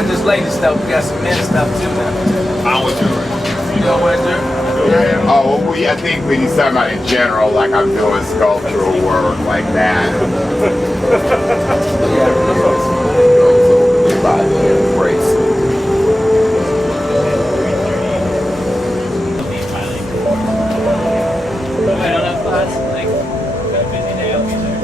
not just lady stuff, we got some men stuff too now. I would do it. You know what, Drew? Yeah. Oh, well, I think when he's talking about in general, like I'm doing sculptural work like that. By the embrace. I don't have class, like, got a busy day, I'll be there.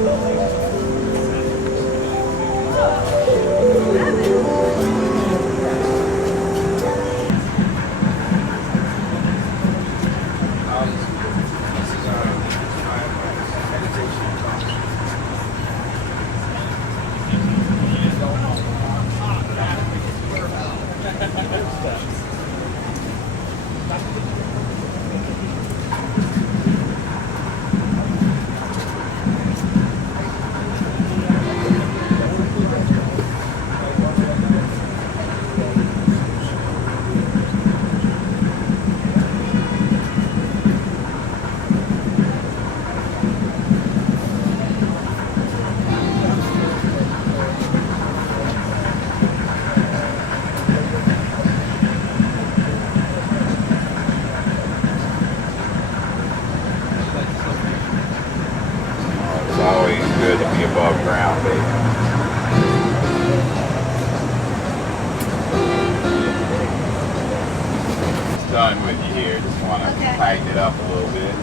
It's always good to be above ground, baby. It's done with you here. Just want to tighten it up a little bit.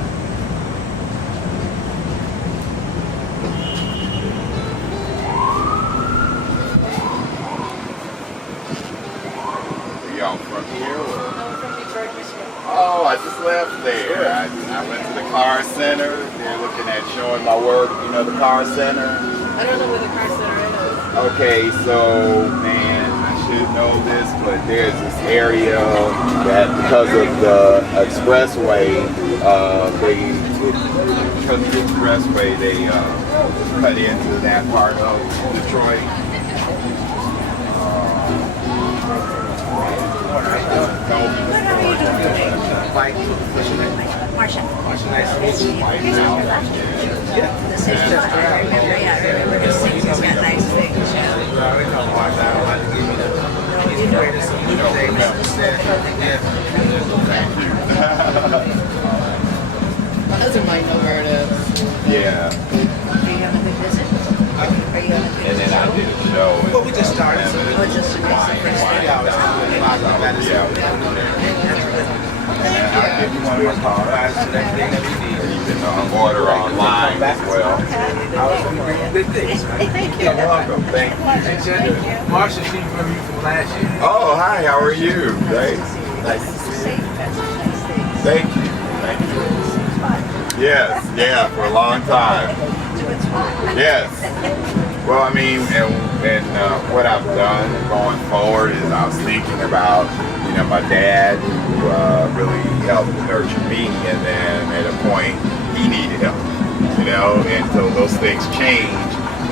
Are you all from here? Or? Oh, I just left there. I went to the car center. They're looking at showing my work. You know the car center? I don't know where the car center is. Okay, so, man, I should know this, but there's this area that because of the expressway, because of the expressway, they cut into that part of Detroit. Marsha. Nice to meet you. This is just, I remember his things. He's got nice things. You already know Marsha. I don't have to give you the greatest of the day, Mr. Said. My husband might know where it is. Yeah. Are you having a good visit? Are you having a good And then I did a show. Well, we just started. So Oh, just the first day. yeah, And I'll give you one of my cards. everything that we need. You can order online as well. I was going to bring you good things, man. Thank you. You're welcome. Thank you. Hey, Jenny, Marsha, she remember you from last year. Oh, hi. How are you? Great. Nice to see you. Thank you. Thank you. Yes. Yeah, for a long time. Yes. Well, I mean, and what I've done going forward is I was thinking about, you know, my dad who really helped nurture me, and then at a point he needed help, you know, and so those things change.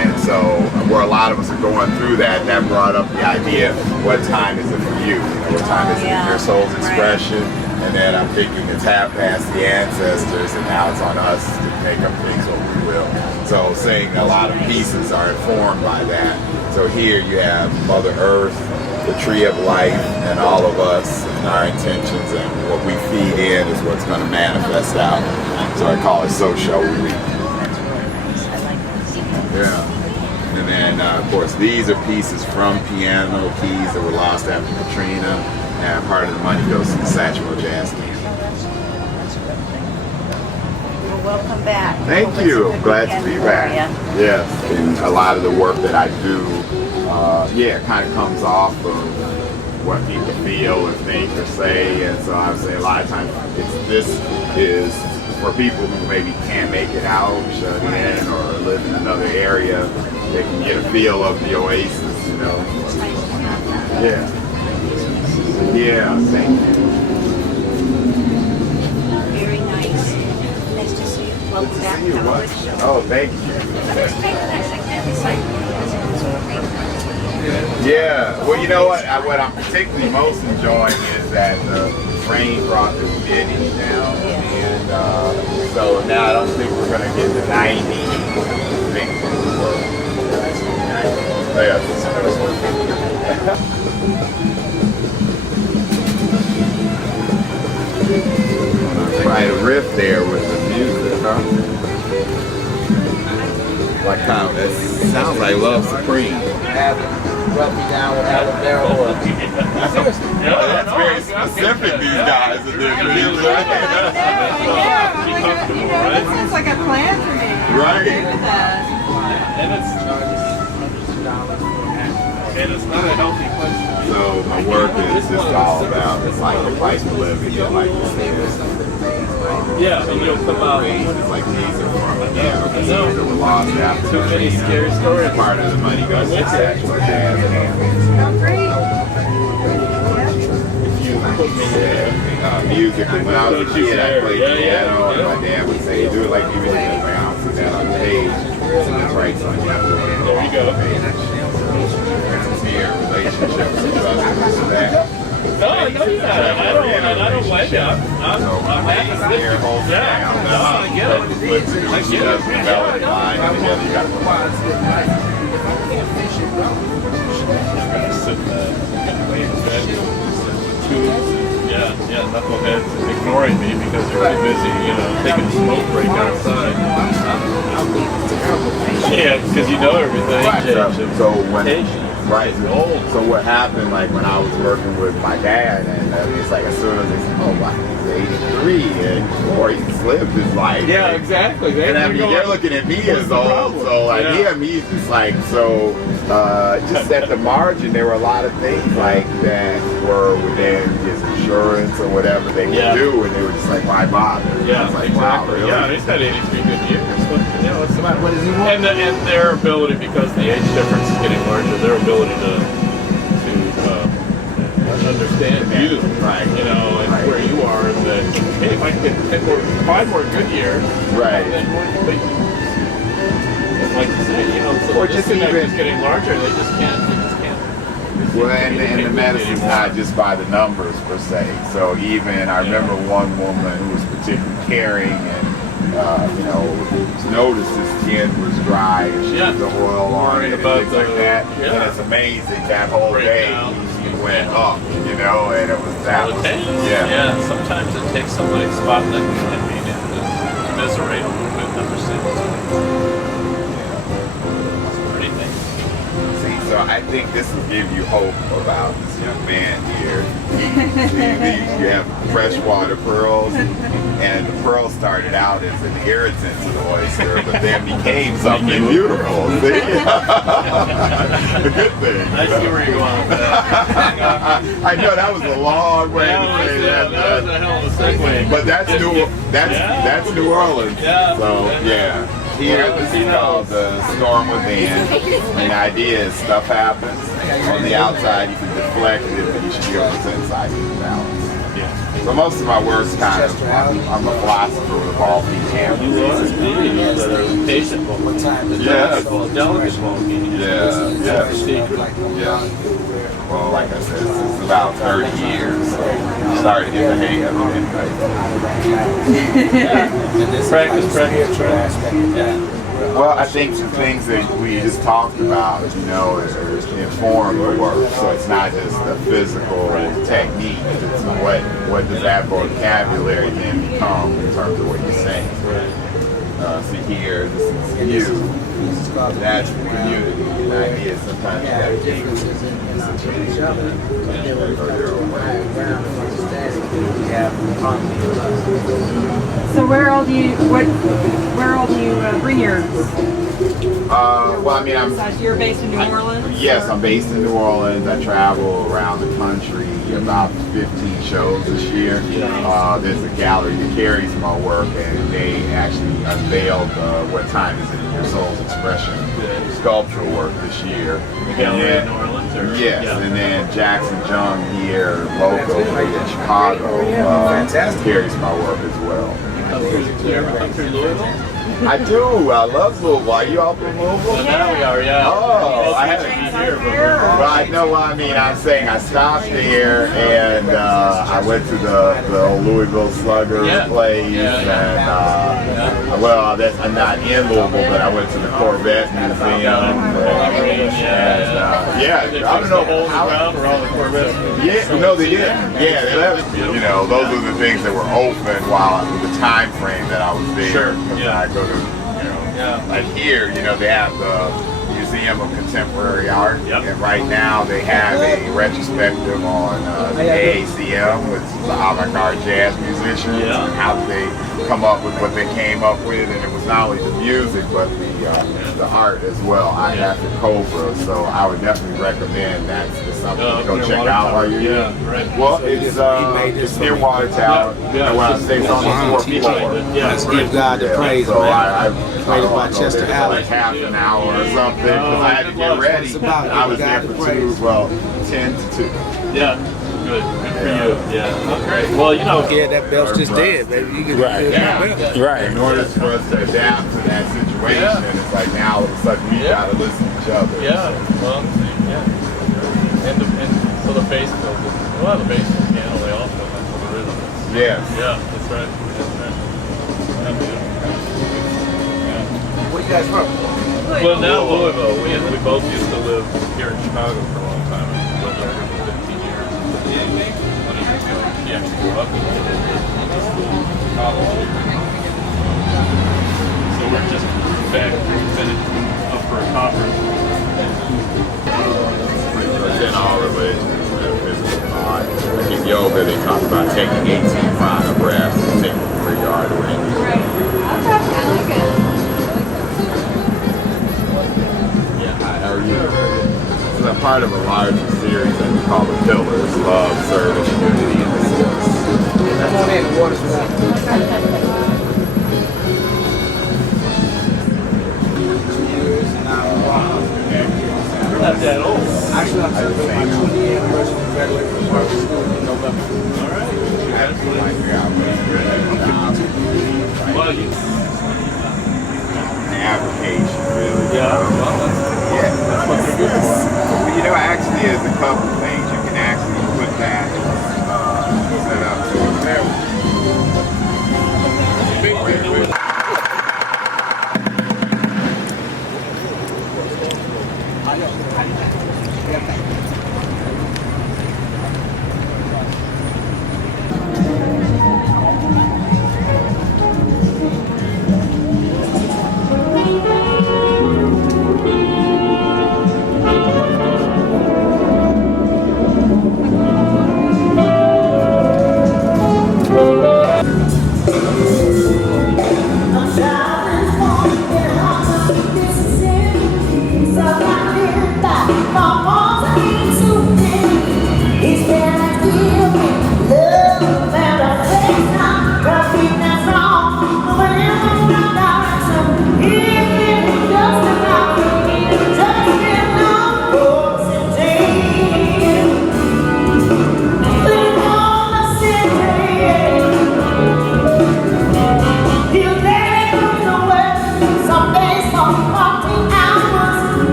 And so where a lot of us are going through that, that brought up the idea, what time is it for you? What time is it in your soul's expression? And then I'm thinking it's half past the ancestors, and now it's on us to make up things what we will. So saying a lot of pieces are informed by that. So here you have Mother Earth, the tree of life, and all of us, and our intentions, and what we feed in is what's going to manifest out. So I call it So Shall We Be. Yeah. And then, of course, these are pieces from piano keys that were lost after Katrina, and part of the money goes to the Satchmo Jazz Camp. Welcome back. Thank you. Glad to be back. Yes. And a lot of the work that I do, kind of comes off of what people feel and think or say. And so I would say a lot of times this is for people who maybe can't make it out, shut in, or live in another area. They can get a feel of the oasis, you know. Yeah. Yeah, thank you. Very nice. Nice to see you. Welcome back. See you. Have a What? good show. Oh, thank you. Let's take the next activity. Yeah, well, you know what I'm particularly most enjoying is that the rain brought the humidity down, and so now I don't think we're going to get to 90. I think we're Right, a riff there with the music, huh? Like how it sounds like Love Supreme. Rub me down with aloe oil. That's very specific, these guys are doing. That sounds like a plan for me. Right. I'm okay with that. And it's not a healthy place. So my work is just all about sacrifice for living, like you said. Yeah, and you'll come out. It's like these are things that were lost after Too many scary stories. Part of the money goes to sexual jazz and Oh, great. music. When I was a kid, I played piano, and my dad would say, "Do it like you would in the house." And that on page, so that's right, son. You have to learn There you go. Here, relationships, and trust, and that. No, I know you got it. I don't blame you. I'm happy to Here holds it down. I get it. I get it. Develop line, and then you got Yeah, knuckleheads ignoring me because they're too busy, taking a smoke break outside. Yeah, because you know everything. So when so what happened, like when I was working with my dad, and it's like as soon as they said, "Oh, wow, he's 83, and or he lived his life." Yeah, exactly. And I mean, they're looking at me as old, so like me, it's just like so. Just at the margin, there were a lot of things like that were within his insurance or whatever they would do, and they were just like, "Why bother?" Yeah, it's like, exactly. wow, really? Yeah, he's had 83 good years. What's about what does he want? And their ability, because the age difference is getting larger, their ability to understand you, right? And where you are, and that hey, if I can get 5 more good years, right? Then like you say, so or just even is getting larger. They just can't. Well, and the medicine's not just by the numbers per se. So even I remember one woman who was particularly caring, and noticed his skin was dry, and she put the oil on it and things like that. And it's amazing that whole day he went up, and it was that. Yeah, sometimes it takes somebody spotting that can be commiserate a little bit, understand what's going on. So I think this will give you hope about this young man here. You have freshwater pearls, and the pearl started out as an irritant to the oyster, but then became something beautiful. See? A good thing. I see where you're going with that. I know that was a long way to say that. That was a hell of a segue. But that's New Orleans. Yeah. So yeah. Here, this is called the Storm Within, and the idea is stuff happens. On the outside, you can deflect it, but you should be able to inside you balance. Yeah. So most of my work's kind of, I'm a philosopher with all these hands. You are indeed. Patient one time. Yes. Delicate walking. Yeah. Well, like I said, it's about 30 years, so I'm starting to get the hang of it. Practice. Well, I think the things that we just talked about, inform the work. So it's not just the physical technique. It's what does that vocabulary then become in terms of what you're saying. So here, this is you. That's the community. And the idea is sometimes you have things. So where all do you bring yours? Well, I mean, You're based in New Orleans? Yes, I'm based in New Orleans. I travel around the country, about 15 shows this year. There's a gallery that carries my work, and they actually unveiled What Time Is It in Your Soul's Expression sculptural work this year. Gallery in New Orleans? Yes, and then Jackson Jung here, locally in Chicago, carries my work as well. You ever come through Louisville? I do. I love Louisville. Are you all from Louisville? Well, now we are, yeah. Oh, I haven't been here, but we're well, I know what I mean. I'm saying I stopped there, and I went to the old Louisville Slugger place, and well, that's I'm not in Louisville, but I went to the Corvette Museum. Yeah, They I don't fixed know the hole in the how. ground where all the Corvettes. Yeah, no, they didn't. Yeah, they left. You know, those were the things that were open while the time frame that I was there. Sure, Because yeah. I go to, you know, Yeah. like here, you know, they have the Museum of Contemporary Art, Yep. and right now they have a retrospective on the AACM, which is the avant-garde jazz musicians, Yeah. and how they come up with what they came up with, and it was not only the music but the art as well. I have the Cobra, so I would definitely recommend that. It's something to go near check out while you're Yeah, here. right. Well, it's near Watertown. Yeah. And when I say it's on the fourth floor. Yeah, Let's give God the Yeah, praise, so man. I Praise by go Chester there for Allen. like half an hour or something because I had to get ready. It's about I was there giving for God the praise. 10 to 2. Yeah. Good. Good for you. Yeah. Oh, great. Well, you know. Yeah, that belt's just dead, baby. You can Right, feel yeah. that belt. Right. In order for us to adapt to that situation, Yeah. it's like now all of a sudden we Yeah. gotta listen to each other. Yeah. Well, yeah. And so the bass fills it. Well, the bass and the piano, they all fill that for the rhythm. Yes. Yeah, that's right. That's right. That's beautiful. Yeah. Where you guys from? Well, now Louisville. We both used to live here in Chicago for a long time. We lived there for 15 years. 20 years ago. She actually grew up in school, college here. So we're just back, finished up for a conference. It's in all religions. In yoga, they talk about taking 18 prana breaths and taking 3 yard rings. Right. Okay, How are you? It's a part of a larger series that we call the Pillars: Love, Service, Unity, and Assist. Come on in, the water's out. Not that old. Actually, I'm celebrating my 20th anniversary of graduating from Harvard School in November. All right. Well, you. Application, really. Yeah. Well, that's what they're good for. You know, actually, there's a couple things you can actually put that set up to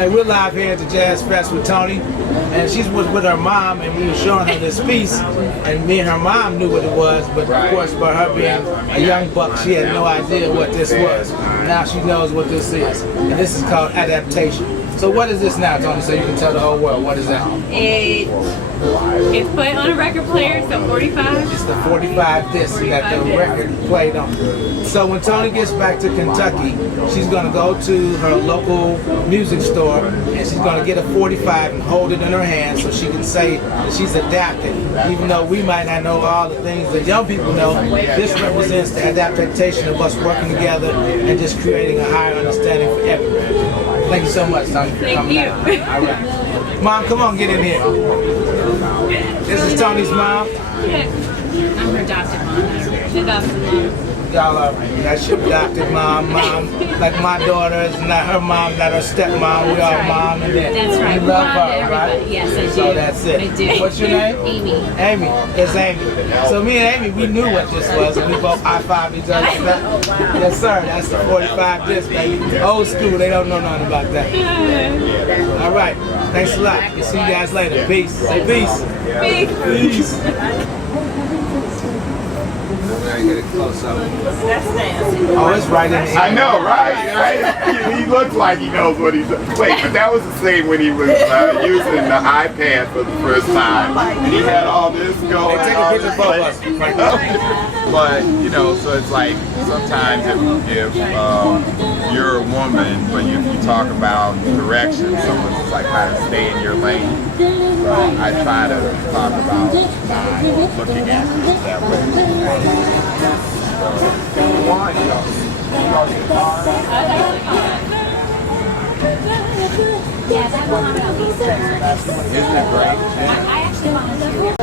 Hey, we're live here at the Jazz Fest with Tony, and she was with her mom, and we were showing her this piece, and me and her mom knew what it was, but of course, by her being a young buck, she had no idea what this was. Now she knows what this is, and this is called adaptation. So what is this now, Tony, so you can tell the whole world, what is that? It's put on a record player, so 45. It's the 45 disc that the record played on. So when Tony gets back to Kentucky, she's going to go to her local music store and she's going to get a 45 and hold it in her hand so she can say that she's adapted. Even though we might not know all the things that young people know, this represents the adaptation of us working together and just creating a higher understanding for everyone. Thank you so much, Tony, for coming out. All right. Mom, come on, get in here. This is Tony's mom. I'm her adopted mom. Adopted mom. Y'all are, that's your adopted mom, like my daughter is not her mom, not her stepmom, we are mom and dad. That's right. You love Mom to her, right? everybody. Yes, I do. So that's it. I do. What's your name? Amy. Amy, it's Amy. So me and Amy, we knew what this was, and we both high-fived each other. Yes, sir, that's the 45 disc, baby. Old school, they don't know nothing about that. All right, thanks a lot. We'll see you guys later. Peace. Say peace. Peace. Get it close up. Oh, it's right in the I know, right? He looks like he knows what he's doing. Wait, but that was the same when he was using the iPad for the first time. And he had all this going Take a on. picture of both of us. But, you know, so it's like sometimes if you're a woman, but if you talk about direction, someone's just like kind of stay in your lane. So I try to talk about not looking at it that way. Why? Yeah, that one. Isn't it great? I actually volunteered. I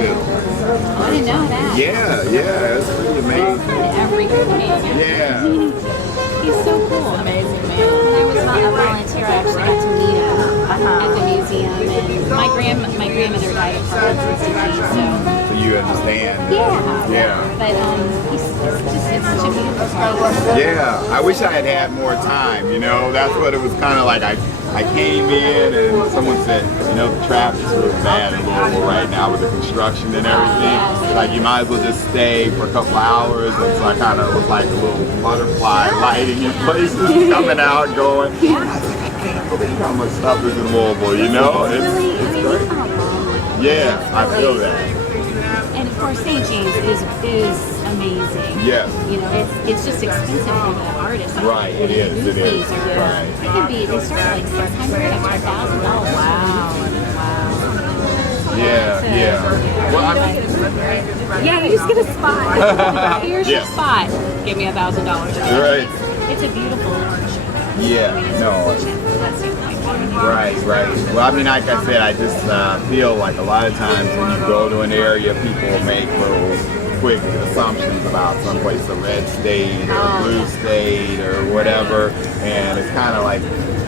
didn't know that. Yeah, it's pretty amazing. Everything. Yeah. He's so cool. Amazing man. When I was a volunteer, I actually got to meet him at the museum. And my grandmother died of Parkinson's disease, so. So you understand. Yeah. But it's such a beautiful place. Yeah, I wish I had had more time, you know, that's what it was kind of like. I came in and someone said, you know, the traffic's really bad in Louisville right now with the construction and everything. Like, you might as well just stay for a couple hours. And so I kind of was like a little butterfly lighting in places, coming out, going. I was like, I can't believe how much stuff is in Louisville, you know? It's great. Yeah, I feel that. And of course, St. James is amazing. Yes. You know, it's just expensive for the artists. Right, it is, it is. Right. It can be, they start like $600 up to $1,000. Wow. Yeah. Well, I mean, Yeah, you just get a spot. Here's your Yeah. spot. Give me $1,000. Right. It's a beautiful artist. Yeah, no. Right. Well, I mean, like I said, I just feel like a lot of times when you go to an area, people make little quick assumptions about someplace, a red state or a blue state or whatever, and it's kind of like,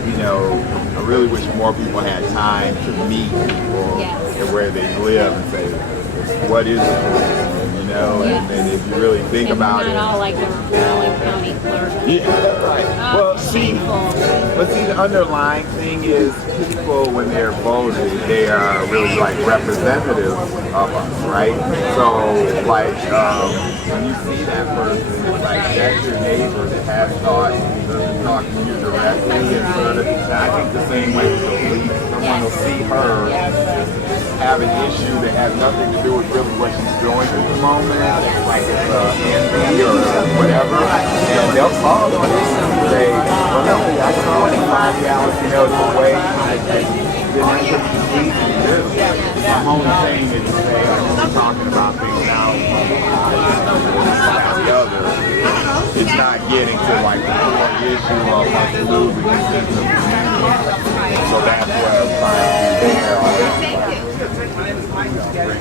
you know, I really wish more people had time to meet people and where they live and say, what is it? You know, and if you really think about it. Not all like the Raleigh County clerk. Yeah, right. Well, see, the underlying thing is people, when they're voting, they are really like representatives of us, right? So, like, when you see that person, like, that's your neighbor that has thoughts, doesn't talk to you directly, and sort of, I think the same way with the police, someone will see her have an issue that has nothing to do with really what she's going through at the moment, like it's envy or whatever, and they'll call on this and say, well, no, I saw it in 5 hours, you know, it's a way that didn't have to be easy to do. I'm only saying it to say, I'm talking about things now, the other. It's not getting to like the core issue of us losing the system. So that's what I'm trying to do there.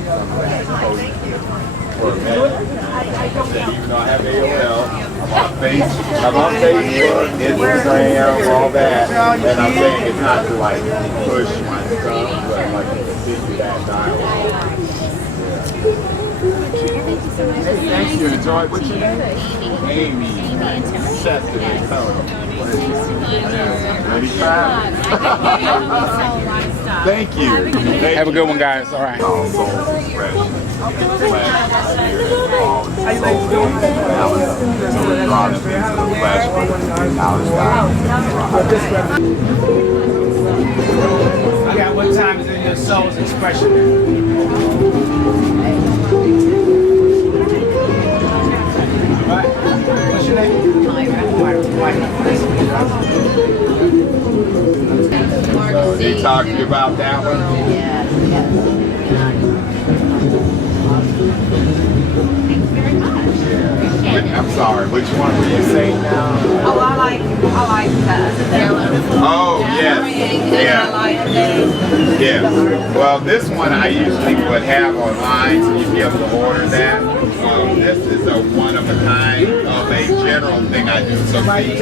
For a minute. Even though I have AOL, I'm on Facebook, Instagram, all that, and I'm saying it's not to like push my stuff, but like to continue that dialogue. Thank you. Enjoy. What's your name? Amy. Amy and Tony. chef today. Ready, Thank you. Have a good one, guys. All right. I got what time is in your soul's expression. Right. What's your name? So they talked to you about that one? I'm sorry, which one were you saying now? Oh, I like Oh, yes. Yeah. Well, this one I usually would have online, so you'd be able to order that. This is a one of a kind of a general thing I do. So see,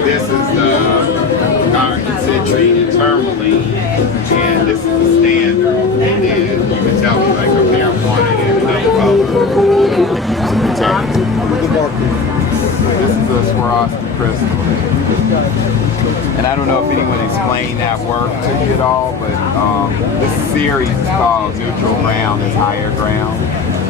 this is the concentrate treated tourmaline, and this is the standard. And then you can tell me like, okay, I want it in another color. This is a Swarovski crystal. And I don't know if anyone explained that work to you at all, but this series is called Neutral Ground is Higher Ground.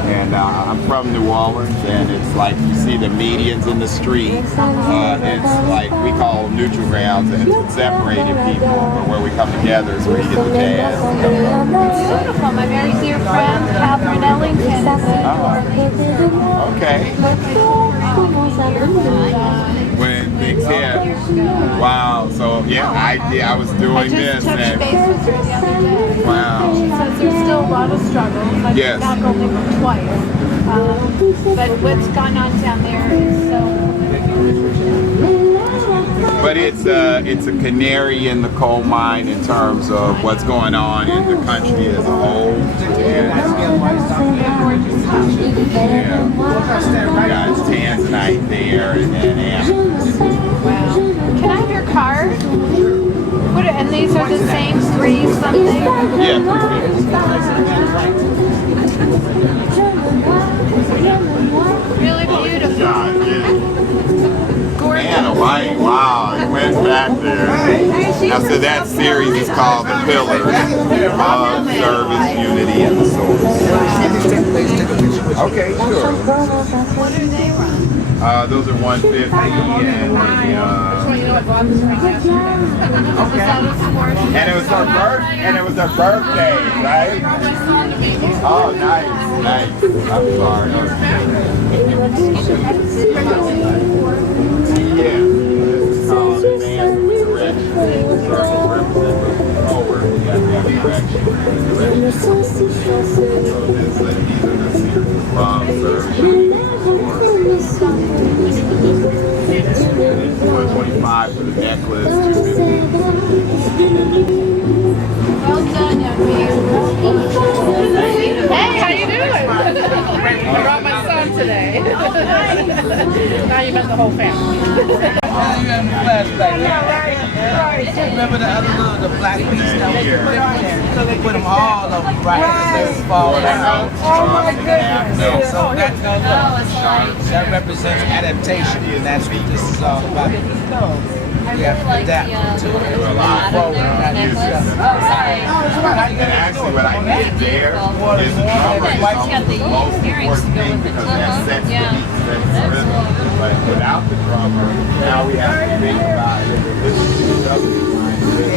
And I'm from New Orleans, and it's like you see the medians in the street. It's like we call neutral grounds, and it's separated people, but where we come together is where you get the jazz. Beautiful. My very dear friend, Catherine Ellington. Okay. When things hit, wow. So yeah, I was doing this, touched and base with her the other day. wow. She says there's still a lot of struggles. I've Yes. been back only twice. But what's gone on down there is so... But it's a canary in the coal mine in terms of what's going on in the country as a whole. Yeah, it's Tanzanite there, and then Wow. Can I have your card? What, and these are the same 3 something? yeah, Really beautiful. God, yeah. Man, Hawaii, wow, it went back there. Now, so that series is called The Pillars of Service, Unity, and the Source. Okay, sure. What are they from? Those are 150 and it was her birthday, right? Oh, nice. I'm sorry. Yeah. This is called advanced direction. Circles represent forward. You have to have direction. So these are the series of love, service, 125 for the necklace, 250. Well done, young man. Hey, how you doing? I brought my son today. Now you met the whole family. Remember the other little, the black piece that we put them all over right. Oh my goodness. So that represents adaptation, and that's what this is all about. You have to adapt to it. Forward and that new stuff. And actually what I did there is the drummer is almost the most important thing because that sets the beat, sets the rhythm. But without the drummer, now we have to think about it. This is the other when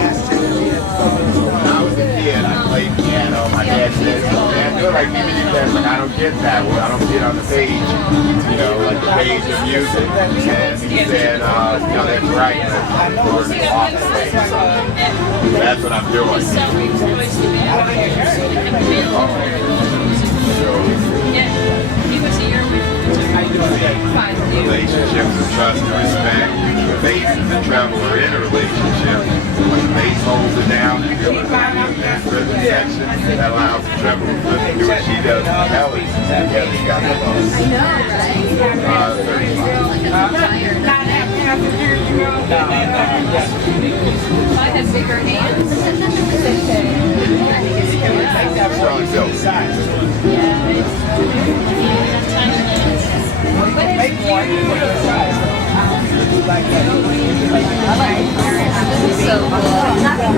I was a kid, I played piano. My dad said, "Man, do it like me." Like, I don't get that. Well, I don't get on the page, you know, like the page of music. And he said, you know, that's right. That's what I'm doing. Relationships of trust and respect. The bass and the treble are in a relationship. When the bass holds it down and feels it in that rhythm section, that allows the treble to do what she does with Kelly. Kelly's got the most. I have bigger hands. Strong silk. What is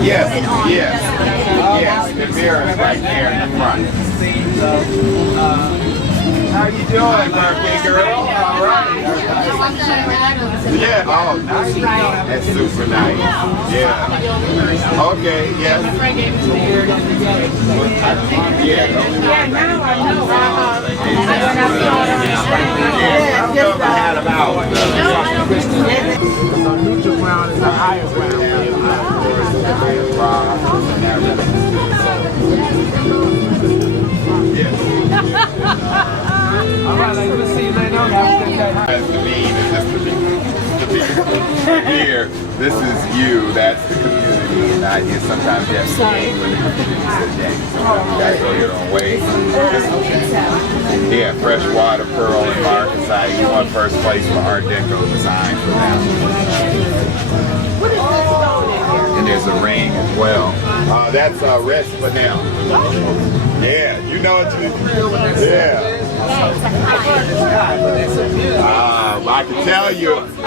Yes, yes, yes. The mirror is right there in the front. How you doing, birthday girl? All right. Yeah. Oh, nice. That's super nice. Yeah. Okay. Yes. Yeah. Now I know. Yeah. I know I had about. So neutral ground is a higher ground. All right, like, we'll see you later on. Have a good day. That's the mean and just the here, this is you, that's the community, and I hear sometimes you have to say when the community says that. Sometimes you gotta go your own way. Yeah, Freshwater, Pearl, and Marcasite. You won first place for Art Deco design for them. And there's a ring as well. That's Red Spinel. Yeah, you know what you yeah. I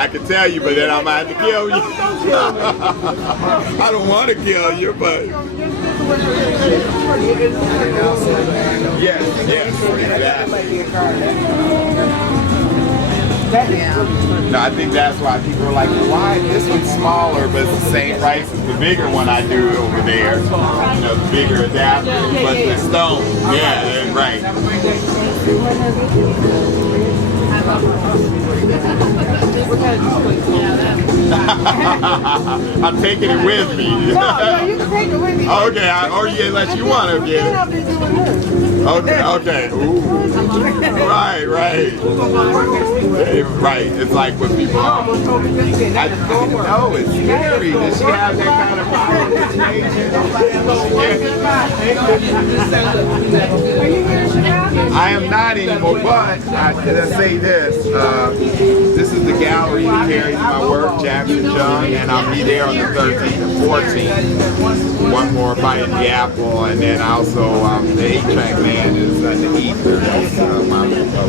can tell you, but then I might have to kill you. I don't want to kill you, but yes, exactly. No, I think that's why people are like, why this one's smaller, but it's the same price as the bigger one I do over there. You know, the bigger adapter, but the stone. Yeah, right. I'm taking it with me. No, you can take it with me. Okay, or unless you want to get it. Okay. Ooh. Right. Right. It's like when people are. I know it's scary. Does she have that kind of power? Are you here in Chicago? I am not anymore, but let's say this. This is the gallery that carries my work, Jackson Jung, and I'll be there on the 13th and 14th. One more bite of the apple, and then also the 8-track man is the Ether. That's my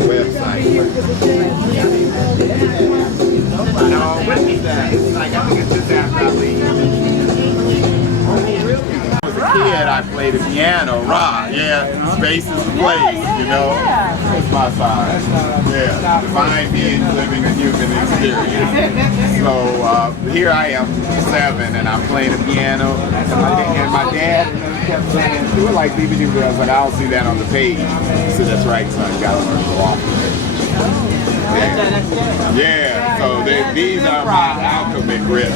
website. No, what is that? It's like, I think it's just after I leave. As a kid, I played the piano, rock. Yeah, space is the place, you know. That's my side. Yeah, divine being living a human experience. So here I am, 7, and I'm playing the piano. And my dad kept saying, do it like BB do. I was like, I don't see that on the page. He said, that's right, son. You got to learn to go off the page. Yeah, so these are my alchemic grips.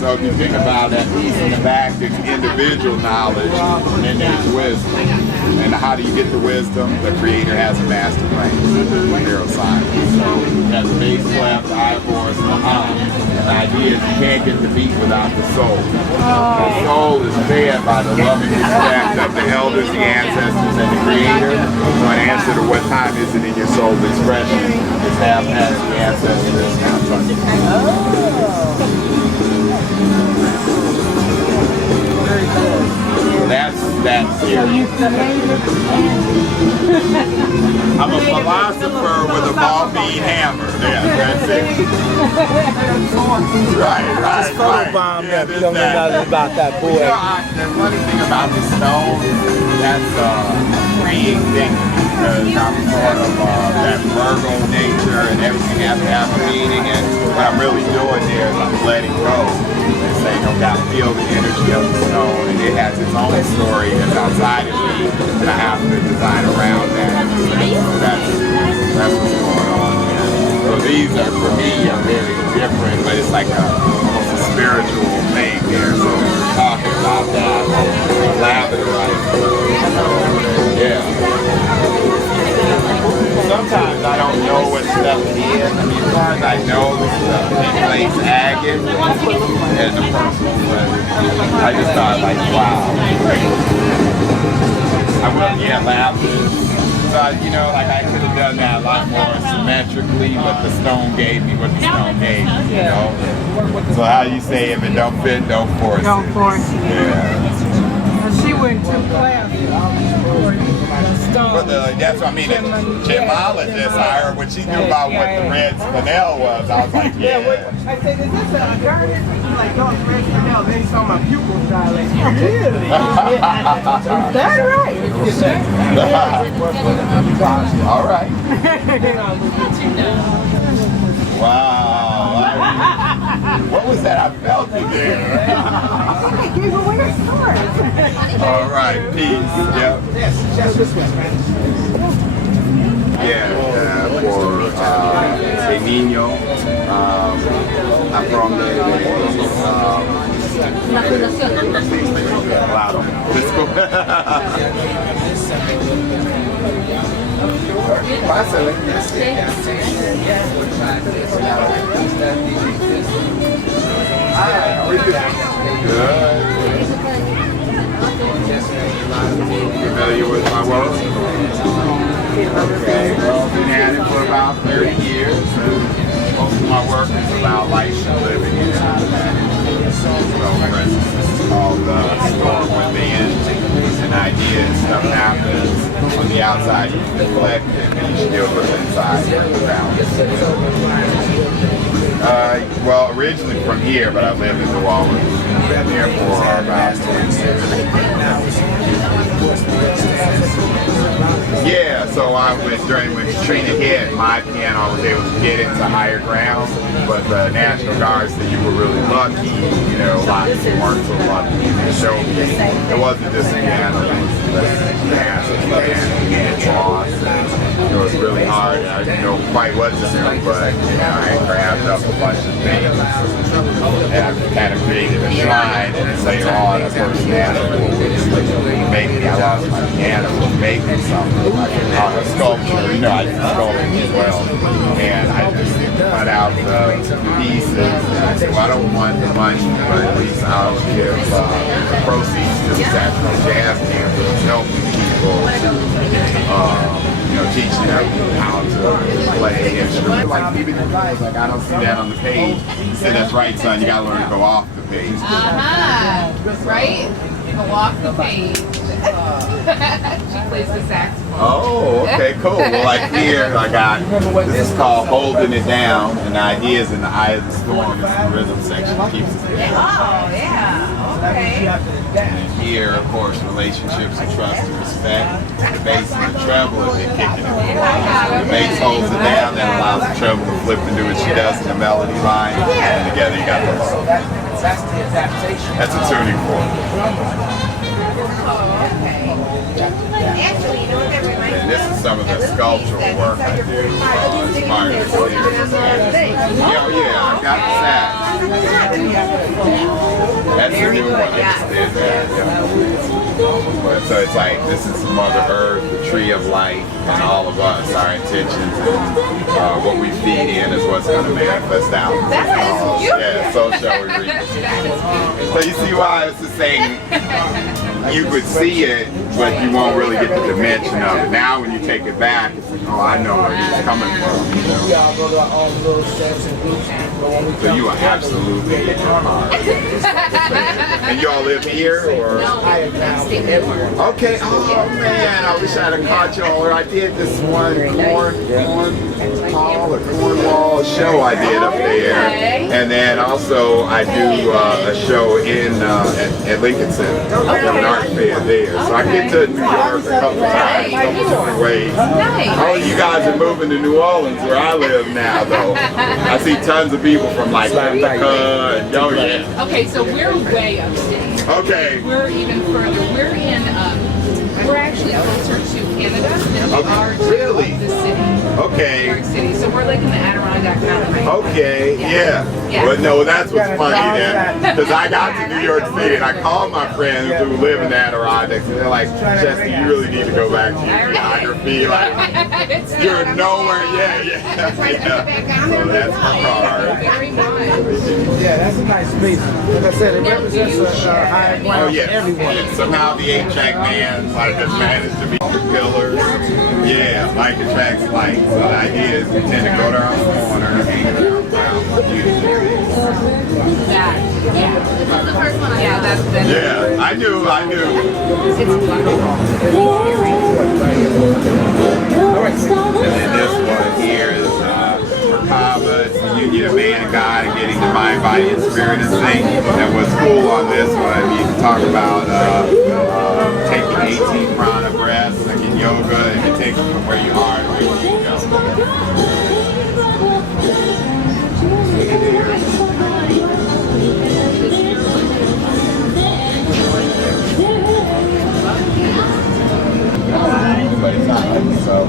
So if you think about that piece in the back, there's individual knowledge and then there's wisdom. And how do you get the wisdom? The creator has a master plan. Neuroscience. So it has a bass clef, the high voice, and the hum. And the idea is you can't get the beat without the soul. The soul is fed by the loving respect of the elders, the ancestors, and the creator. So an answer to what time is it in your soul's expression is half past the ancestors, half past. That's theory. I'm a philosopher with a ball bean hammer. Yeah, that's it. Right. Just photobomb them. You don't know nothing about that boy. You know, the funny thing about the stone, that's a freeing thing because I'm sort of that Virgo nature and everything has to have a meaning. And what I'm really doing there is I'm letting go. And saying, okay, I feel the energy of the stone and it has its own story that's outside of me and I have to design around that. So that's what's going on here. So these are, for me, are very different, but it's like almost a spiritual thing there. So we're talking about that, labradorite. Yeah. Sometimes I don't know what stuff it is. I mean, as far as I know, this is a place agate as a personal, but I just thought, like, wow. I will get lapis. So, you know, like I could have done that a lot more symmetrically, but the stone gave me what the stone gave me, you know? So how you say, if it don't fit, don't force it. Don't force it. Yeah. She went 2 classes. But that's what I mean. Gemologist, I heard what she knew about what the red spinel was. I was like, yeah. I said, is this a garden? He's like, no, it's red canal. Then he saw my pupils dilate. Really? That's right. All right. Wow. What was that? I felt it there. All right. Peace. Yep. Yeah, for El Niño. I'm from the Claro. Pásale. Good. Familiar with my work? Okay, well, I've been at it for about 30 years. And most of my work is about life and living. So, for instance, this is called Storm Within. An idea and stuff happens on the outside, you deflect it, and you still look inside around. Well, originally from here, but I live in New Orleans. Been there for about 10 years. Yeah, so I was during when Katrina hit, my piano, I was able to get into higher ground, but the National Guard said you were really lucky, you know, a lot of people weren't so lucky. They showed me it wasn't just a piano, it was massive and lost. It was really hard. I didn't know quite what to do, but you know, I grabbed up a bunch of things and I kind of created a shrine and later on a first piano making. I lost my piano making something like a sculpture. You know, I do sculpting as well, and I just cut out the pieces. And I said, well, I don't want the money, but at least I'll give the proceeds to the National Jazz Campus, helping people. You know, teaching them how to play instruments. Like even the guys, like I don't see that on the page. He said, that's right, son, you gotta learn to go off the page. Right? Go off the page. She plays the saxophone. Oh, okay, cool. Well, like here, I got, this is called Holding It Down, and the idea is in the eye of the storm, it's the rhythm section that keeps us together. Oh, yeah. Okay. And here, of course, relationships and trust and respect. The bass and the treble is it kicking it. The bass holds it down, that allows the treble to flip and do what she does in the melody line. And together you got those. That's the adaptation. That's a tuning fork. And this is some of the sculptural work I do. Inspired this yeah, I got the sax. That's the new one. I just did that. But so it's like, this is Mother Earth, the tree of life, and all of us, our intentions, and what we feed in is what's going to manifest out. Yeah, so shall we reap. So you see why it's the same. You would see it, but you won't really get the dimension of it. Now when you take it back, it's like, oh, I know where it's coming from. You know? We all go to our own little sets and groups. So you are absolutely in your heart. And you all live here, or? Okay, oh man, I wish I had caught y'all. I did this one Cornwall show I did up there. And then also I do a show in at Lincoln Center. I have an art fair there. So I get to New York a couple times, couple different ways. Oh, you guys are moving to New Orleans where I live now though. I see tons of people from like Ithaca and oh yeah. Okay, so we're way upstate. Okay. We're even further. We're actually closer to Canada than we are to really? the city. Okay. New York City. So we're like in the Adirondack Mountain. Okay, yeah. Well, no, that's what's funny then. Because I got to New York City and I called my friends who live in the Adirondacks and they're like, Chesty, you really need to go back to your geography. Like, you're nowhere. Yeah. So that's my car. Very nice. Yeah, that's a nice piece. Like I said, it represents a high ground for everyone. And somehow the 8-track band like has managed to be the pillars. Yeah, like attracts like. So the idea is we tend to go to our corner and That, yeah. This is the first one I that's yeah, I I knew. And then this one here is Merkaba. It's the union of man and God and getting the mind, body, and spirit in sync. And what's cool on this one, you can talk about taking 18 prana breaths, like in yoga, and it takes you from where you are to where you need to go. But it's not like the sub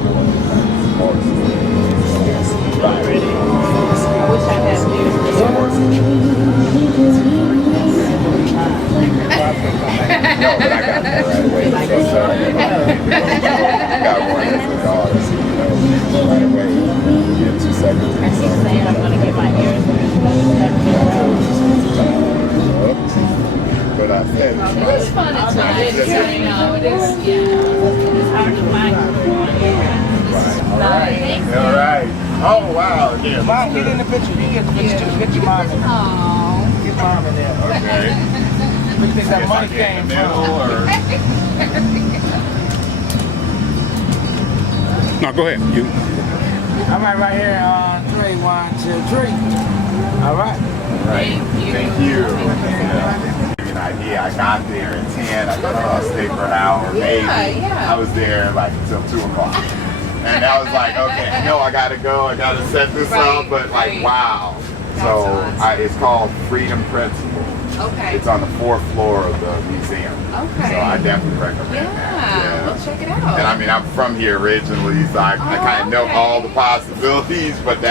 No, but I got that right away. So sorry. I got one as a dog, right away. Give 2 seconds. I keep saying I'm gonna get my ears. But I said It was fun at times. I know it is. Yeah. It's hard to find. all right. Oh wow, yeah. Mom, get in the picture. You get the picture too. Get your mom in there. Oh. Get mom in there. Okay. Where do you think that money came from? No, go ahead. You. All right here on 3, 1, 2, 3. All right. Thank you. Yeah. An idea. I got there at 10. I thought, I'll stay for an hour, maybe. I was there like until 2 o'clock. And I was like, okay, no, I gotta go. I gotta set this up. But like, wow. So it's called Freedom Principle. Okay. It's on the 4th floor of the museum. Okay. So I definitely recommend that. Yeah, we'll check it out. And I mean, I'm from here originally, so I kind of know all the possibilities, but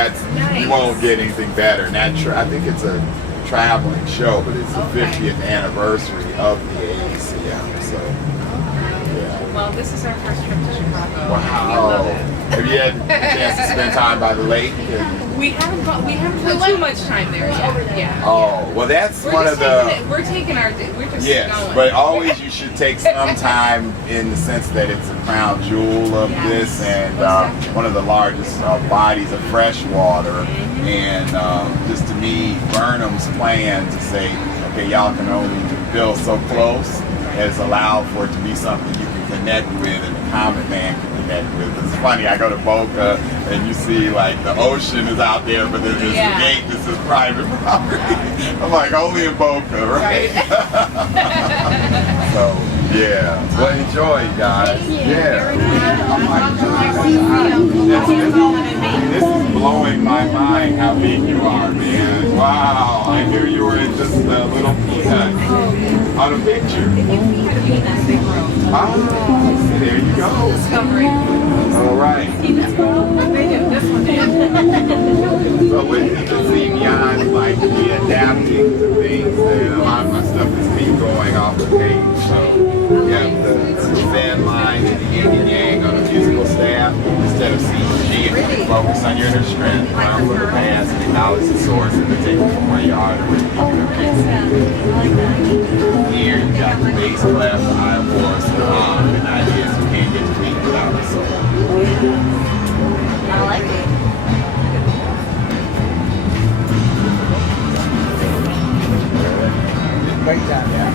you won't get anything better. And that I think it's a traveling show, but it's the 50th anniversary of the AECM. So, yeah. Well, this is our first trip to Chicago. Wow. We love it. Have you had a chance to spend time by the lake? We haven't put too much time there yet. Yeah. Oh, well, that's We're one just of the. we're taking our. We're just Yes, going. but always you should take some time in the sense that it's a crown jewel of this and one of the largest bodies of fresh water. And just to me, Burnham's plan to say, okay, y'all can only build so close has allowed for it to be something you can connect with and the common man can connect with. It's funny, I go to Boca and you see like the ocean is out there, but then there's a gate that says private property. I'm like, only in Boca, right? So, yeah. Well, enjoy, guys. Yeah. This is blowing my mind how big you are, man. Wow. I knew you were in just a little peanut on a picture. Ah, there you go. Discovery. All right. This one did. So when you can see beyond like me adapting to things, and a lot of my stuff is me going off the page. So you have the Zen line and the yin and yang on a musical staff. Instead of CG, it's really focus on your inner strength, learn from the past, and acknowledge the source, and then take it from where you are to where you need to be. Here you got the bass clef, the high voice, the and the idea is you can't get to beat without the soul. I like it. Great time, yeah.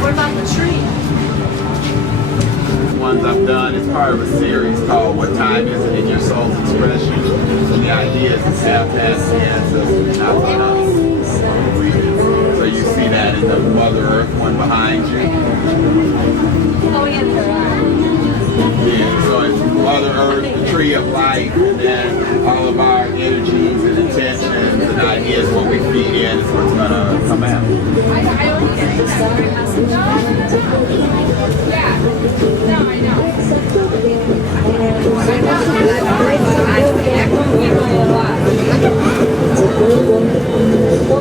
What about the tree? Ones I've done is part of a series called What Time Is It in Your Soul's Expression. So the idea is to tap past the ancestors, not the us. So you see that in the Mother Earth one behind you. Oh, yeah. Yeah, so it's Mother Earth, the tree of life, and then all of our energies and intentions and ideas, what we feed in is what's gonna come out.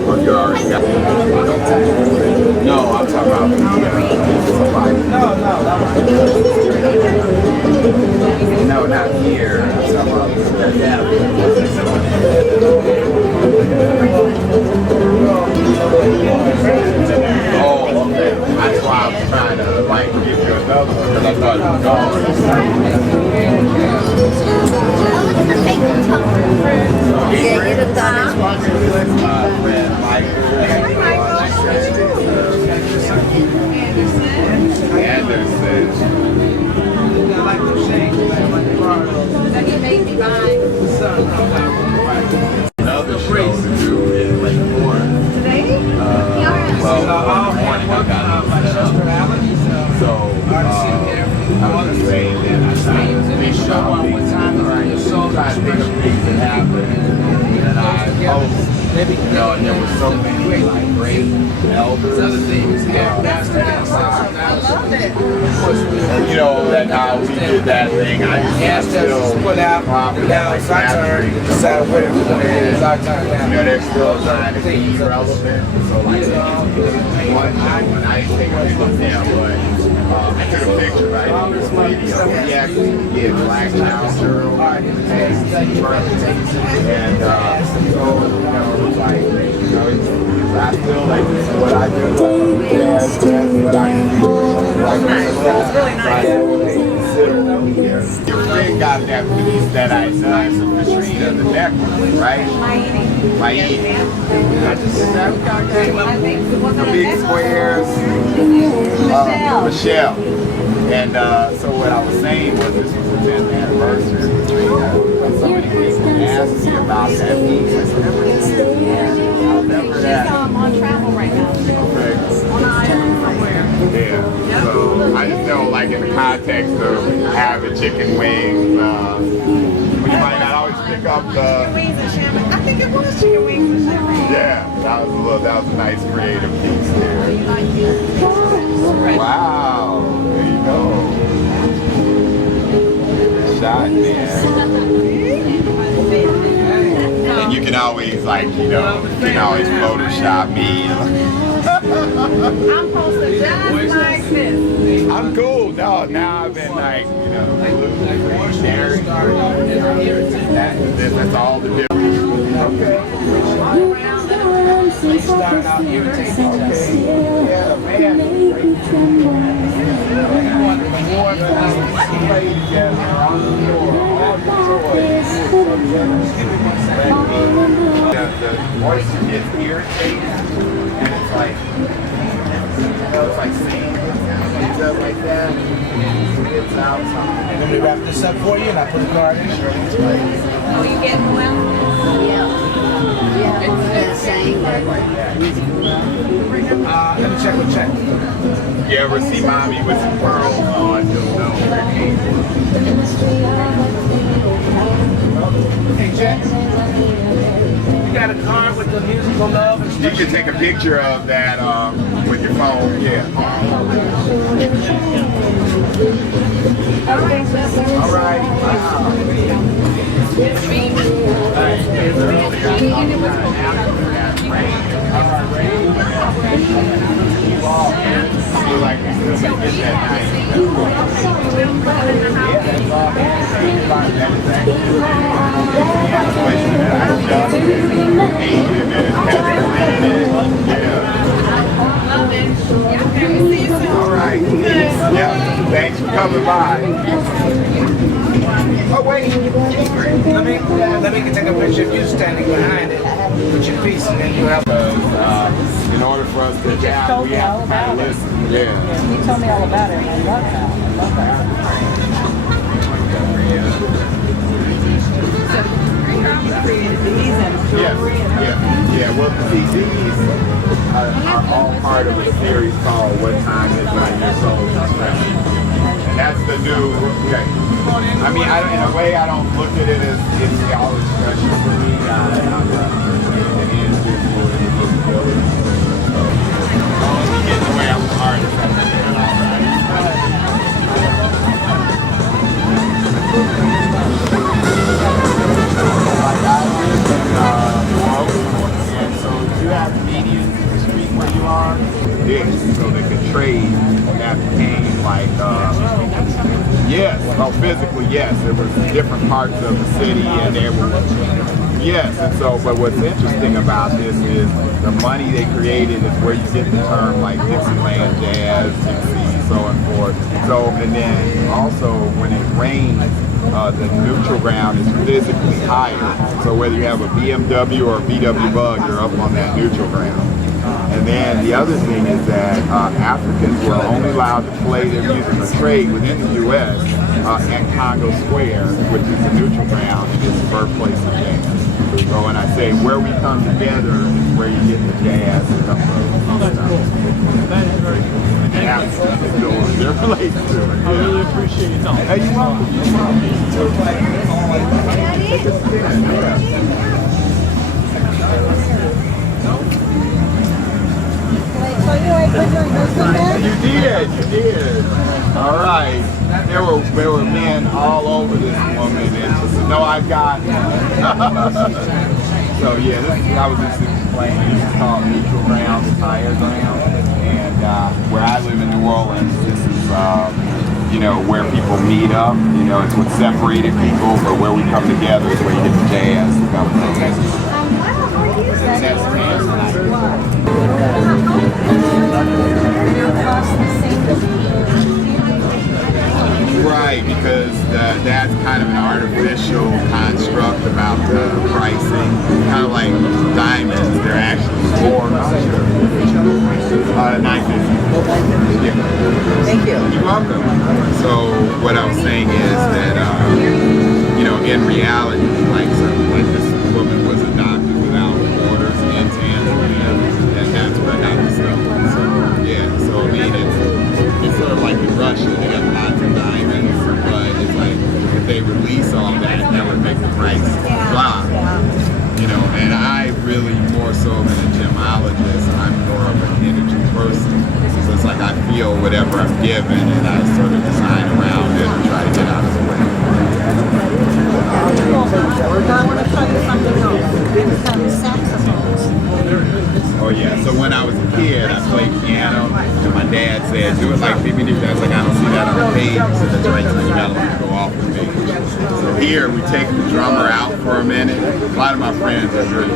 Well, you already got No, I'm talking about No, not here. I'm talking about Oh, okay. That's why I was trying all had work by Chester Allen. So, I was saying that I started They show up what time the soul trying to think of things that happened, and I host. Maybe You know, and there were so many like great elders. other things. And, I love it. you know, that how we did that thing. I Asked us still to put out. Now it's our turn to decide where to put it. It's our turn You know, now. they're still trying to be relevant. So like, one time when I think I was there, but I took a picture right here. He actually did Black House Earl and so, you know, like, you know, I feel like this is what I do. Jazz, what I do. It's really nice. Your friend got that piece that I signed from Katrina, the necklace, right? Maini. The big squares. Michelle. And so what I was saying was this was the 10th anniversary of Katrina. So many people asked me about that piece. I remember that. on travel right now. Okay. On an island somewhere. Yeah. So I just know, like, in the context of having chicken wings, you might not always pick up the. Wings and champagne. I think it was chicken wings and champagne. Yeah, that was a nice creative piece there. Wow. There you go. Shot, man. And you can always, like, you know, you can always Photoshop me. I'm posting just like this. I'm cool. No, now I've been like, you know, that's all the difference. Start out irritating. Yeah, man. More than I play together on the floor, all the the voice gets irritated, and it's like, you know, it's like singing and stuff like that. It's out something. Let me wrap this up for you, and I put a card in. Oh, you getting well? Let me check with check. You ever see mommy with some pearls on? You'll know. Hey, Jack. You got a card with the musical love and You stuff? can take a picture of that with your phone. Yeah. All right. Feel like we still may get that night. Yeah, that's all. That is actually the question that I just all right. Yeah. Thanks for coming by. Oh wait. Let me take a picture of you standing behind it with your piece, and then you have. In order for us to jam, we have to kind of listen. Yeah. You told me all about it, and I love that. I love that. Yeah. Well, these are all part of a series called "What Time Is Not Your Soul's Expression," and that's the new. Okay. I mean, in a way, I don't look at it as it's all expression for me. It is visual visibility. You get the way I'm an artist. And so you have medians in the street where you are, so they could trade. That became like, yes, physically, yes. There was different parts of the city, and there were, yes. And so, but what's interesting about this is the money they created is where you get the term like Dixieland Jazz, Dixie, so and forth. So, and then also when it rains, the neutral ground is physically higher. So whether you have a BMW or a VW Bug, you're up on that neutral ground. And then the other thing is that Africans were only allowed to play their music or trade within the U.S. At Congo Square, which is the neutral ground, and it's the birthplace of jazz. So when I say where we come together is where you get the jazz and stuff. That is very cool. There relates to it. I really appreciate it. Hey, you welcome. You're welcome. Take a spin, yeah. You did. All right. There were men all over this woman, and she said, "No, I got it." So yeah, I was just explaining. It's called Neutral Ground, it's higher ground, and where I live in New Orleans, this is where people meet up. It's what separated people, but where we come together is where you get the jazz, the conversation. And that's right, because that's kind of an artificial construct about the pricing. Kind of like diamonds, they're actually more. $950. Yeah. Thank you. You're welcome. So what I was saying is that, in reality, like this woman was adopted without orders in Tanzania, and that's where I got the stuff. So yeah, so I mean, it's sort of like in Russia, they got lots of diamonds, but it's like if they release all that would make the price fly. And I really, more so than a gemologist, I'm more of an energy person. So it's like I feel whatever I'm given, and I sort of design around it and try to get out of the way. I want to tell you something else. Some saxophones. Oh yeah, so when I was a kid, I played piano, and my dad said, do it like BB. I was like, I don't see that on the page, so the joints and the melody go off the page. So here, we take the drummer out for a minute. A lot of my friends are good,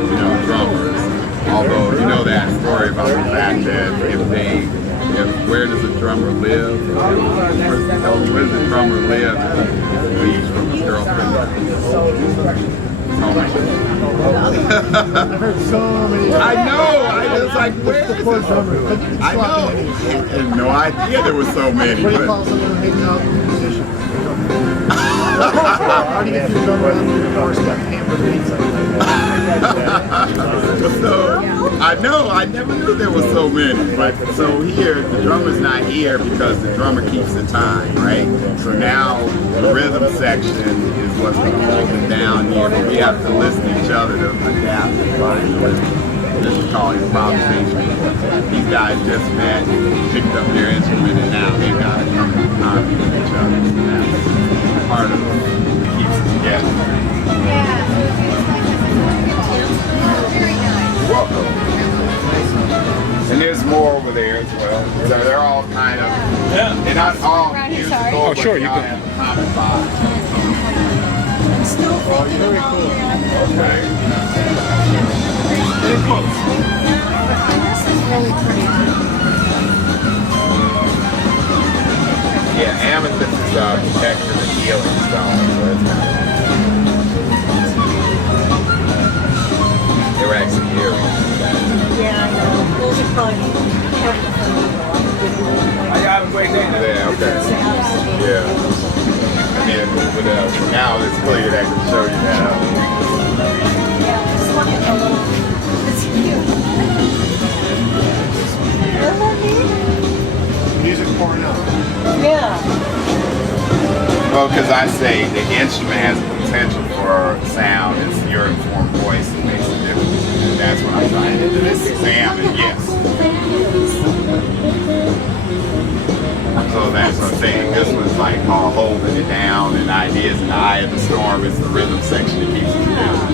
drummers. Although, that story about the fact that where does a drummer live? Where does a drummer live if he leaves from his girlfriend? I've heard so many. I know. I was like, where is the drummer? I know. I had no idea there were so many. What do you call someone maybe not a musician? How do you get your drummer on your doorstep, hamburger pizza? So I know. I never knew there were so many. But so here, the drummer's not here because the drummer keeps the time, right? So now the rhythm section is what's holding down here, but we have to listen to each other to adapt and find the rhythm. This is called improvisation. These guys just met, picked up their instrument, and now they've got to come in harmony with each other. That's part of it. It keeps it together. You're welcome. And there's more over there as well. So they're all kind of, they're not all musical, Oh, sure, but you they all can. have a common vibe. Very cool. Okay. This is really pretty. Yeah, amethyst is protection and healing stone. So it's kind of, they were actually here. Yeah, I know. Those are probably careful for me. Have a great day today. Okay. Yeah. And then move it up. Now it's clear that I can show you that. Yeah, just look at the little. It's cute. Isn't that neat? Music pouring out. Yeah. Well, because I say the instrument has the potential for sound. It's your informed voice that makes the difference. And that's what I'm trying to examine. Yes. So that's what I'm saying. This one's like called holding it down, and ideas in the eye of the storm is the rhythm section that keeps it together.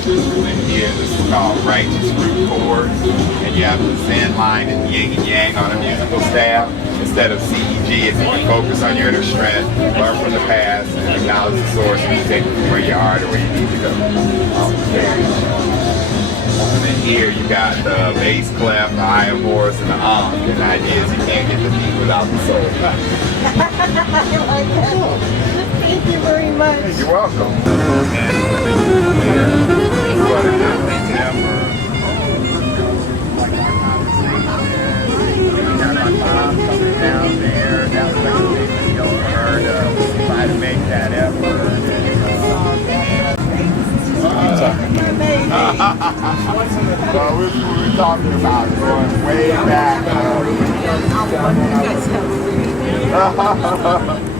And then here, this is called righteous root chord, and you have the Zen line and yin and yang on a musical staff. Instead of CEG, if you can focus on your inner strength, learn from the past, and acknowledge the source, and you take it from where you are to where you need to go. And then here you got the bass clef, the iron horse, and the ankh. And the idea is you can't get the beat without the soul. I like that. Thank you very much. You're welcome. And here, what a good thing ever. We got my mom coming down there. That was like a big deal for her to try to make that effort. And Maybe. Well, we were talking about going way back.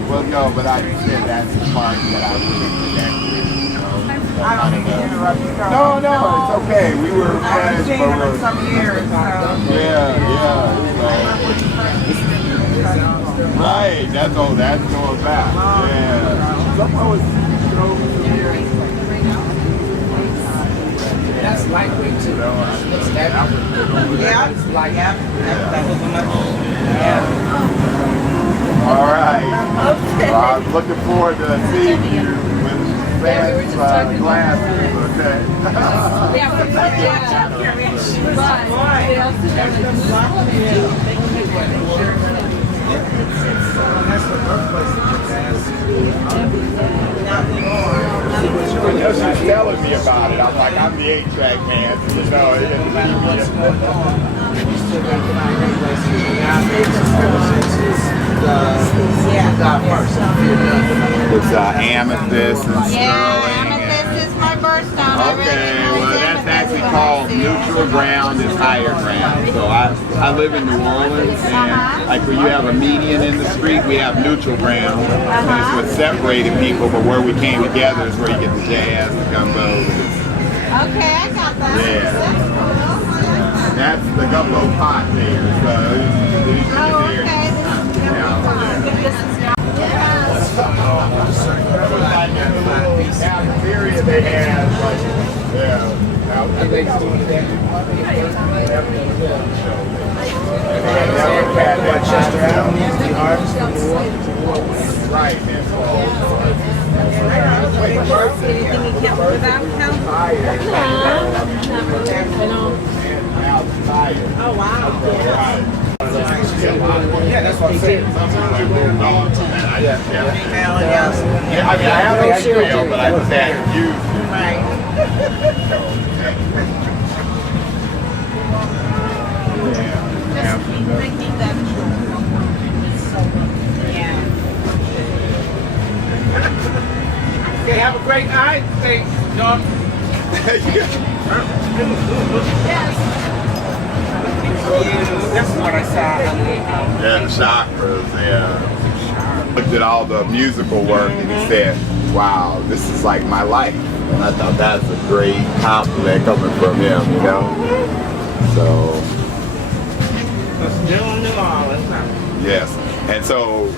Well, no, but I said that's the part that I really connect with. I don't mean to interrupt you. No, it's okay. We were I've friends seen for him in some years, so. yeah. Right, that's going back. Yeah. Someone was That's lightweight too. It's heavy. Yeah. It's light. Yeah. That was enough. all right. Okay. Well, I'm looking forward to seeing you with fans glasses, okay? Yeah, but they also That's the birthplace of jazz. She was telling me about it. I'm like, I'm the 8-track man, so you know. No matter what's going on, you still got to find great places. It's amethyst and sterling. Yeah, amethyst is my birthstone. Okay, well that's actually called neutral ground is higher ground. So I live in New Orleans, and like where you have a median in the street, we have neutral ground. And it's what separated people, but where we came together is where you get the jazz, the gumbo. Okay, I got that. Yeah. That's the gumbo pot there. So cafeteria they had, like, right, Anything you can't live without, Oh, wow. Yeah, that's what I'm saying. Yeah, I mean, I have no email, but I just had to use it. Right. Okay, have a great night. Hey, John. That's what I saw. Yeah, the chakras, yeah. Looked at all the musical work and he said, wow, this is like my life. And I thought that's a great compliment coming from him, you know? So, Still in New Orleans. yes. And so,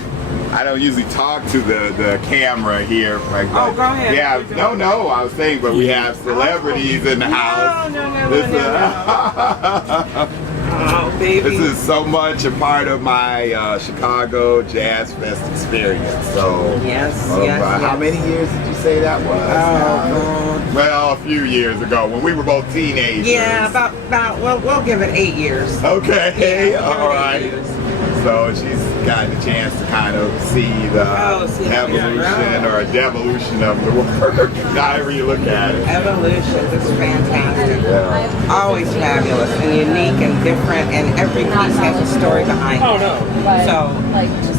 I don't usually talk to the camera here. Like, Oh, go ahead. Yeah, no, I was saying, but we have celebrities in the house. No. Oh, baby. This is so much a part of my Chicago Jazz Fest experience. So, Yes. how many years did you say that was? Well, a few years ago when we were both teenagers. Yeah, about we'll give it 8 years. Okay, Yeah, all right. 8 years. So she's gotten a chance to kind of see the evolution or devolution of the work, however you look at it. Evolution is fantastic. Yeah. Always fabulous and unique and different, and every piece has a story behind it. Oh, no. So,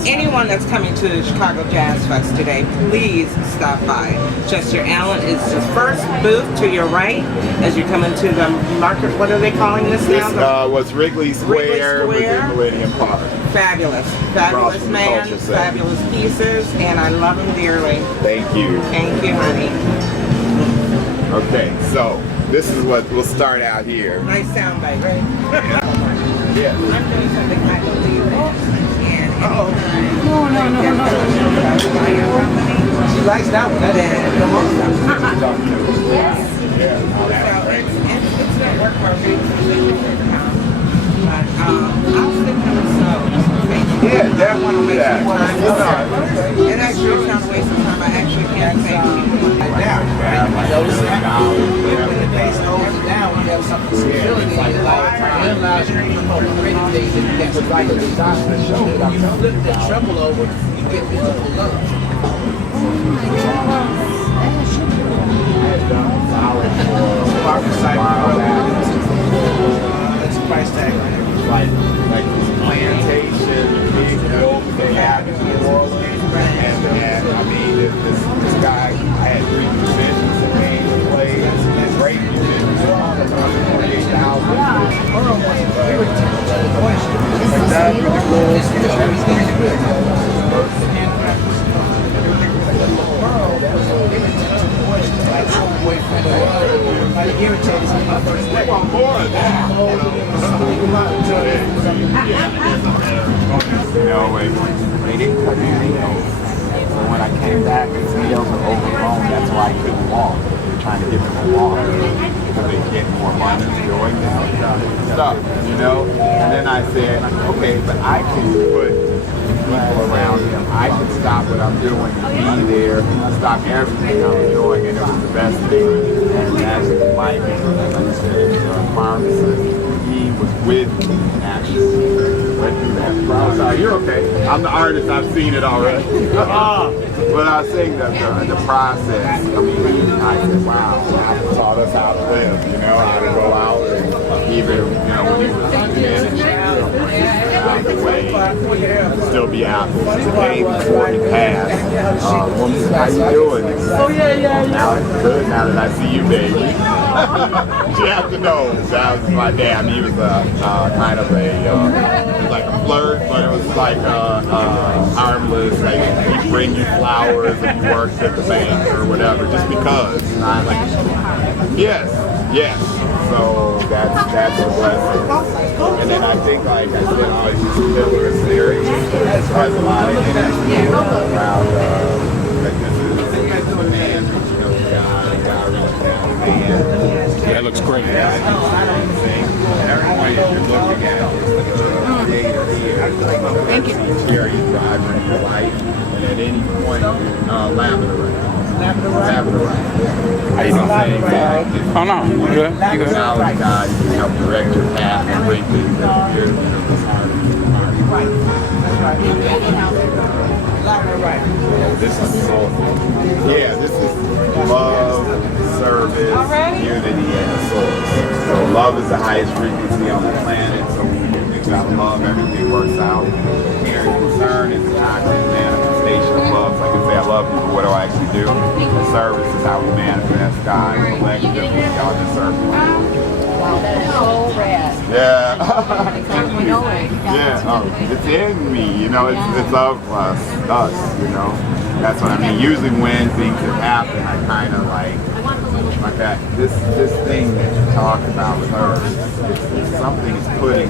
anyone that's coming to the Chicago Jazz Fest today, please stop by. Chester Allen is the first booth to your right as you come into the market. What are they calling this now? This was Wrigley Square within Millennium Park. Fabulous Across from the man, Culture Center. fabulous pieces, and I love them dearly. Thank you. Thank you, honey. Okay, so this is what we'll start out here. Nice soundbite, right? Yeah. I'm doing something I believe in. No. She likes that one. That is. Yeah. It's not work for me. But I'll sit down and sew. Yeah, definitely that. It actually is not a waste of time. I actually can't say anything like that. When the bass holds it down, you have something stability. It allows you to promote greater days that you can't strike the shot of the show. When you flip the treble over, you get musical love. That's a price tag. Like this plantation, big building they have in New Orleans. And I mean, this guy, I had 3 musicians that came to play. Great Come on board. You know, they didn't cut his nails. So when I came back, his nails were overgrown. That's why I couldn't walk. They're trying to give him a walk because they get more abundance joy now. Stuff, you know? And then I said, okay, but I can put people around him. I can stop what I'm doing and be there, stop everything I'm doing, and it was the best thing. And actually, Mike, like I said, pharmacist, he was with me and actually went through that process. You're okay. I'm the artist. I've seen it already. But I was saying that the process, I mean, I said, wow, I taught us how to live, you know, how to go out and even, you know, when you was out the way, still be out the day before he passed. Woman, how you doing? Oh, yeah. Now it's good now that I see you, baby. You have to know, that was my dad. I mean, he was kind of like a flirt, but it was like harmless, like he'd bring you flowers if you worked at the bank or whatever, just because. And I'm like, yes. So that's a blessing. And then I think, like I said, always just pillar of series. There's a lot of energy around like this is a man, you know, God really down man. That looks great. Everyone you're looking at Thank you. Cherry driver in your life, and at any point, labradorite. Labradorite. How you doing? Oh no, you good? You good? Knowledge God, you can help direct your path and bring things that are here. This is this is love, service, unity, and source. So love is the highest frequency on the planet. So when we do things out of love, everything works out. Care and concern is the concrete manifestation of love. So I can say I love you, but what do I actually do? The service is how we manifest God collectively. Y'all just serve me. Wow, that is so rad. Yeah. Yeah. It's in me, you know, it's of us, you know. That's what I mean. Usually when things have happened, I kind of like that. This thing that you talked about with her, something is putting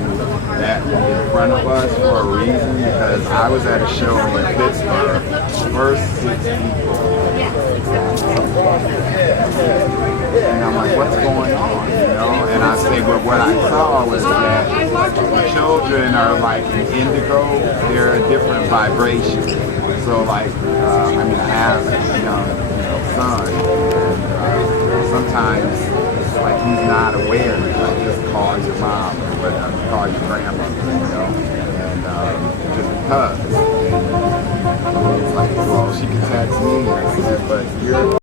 that in front of us for a reason, because I was at a show in Pittsburgh, first 6 people. And I'm like, what's going on, you know? And I say, but what I saw was that children are like an indigo, they're a different vibration. So like, I mean, I have a young son, and sometimes it's like he's not aware, like just call your mom or whatever, call your grandma, you know? And just because. It's like, well, she can text me, and I said, but you're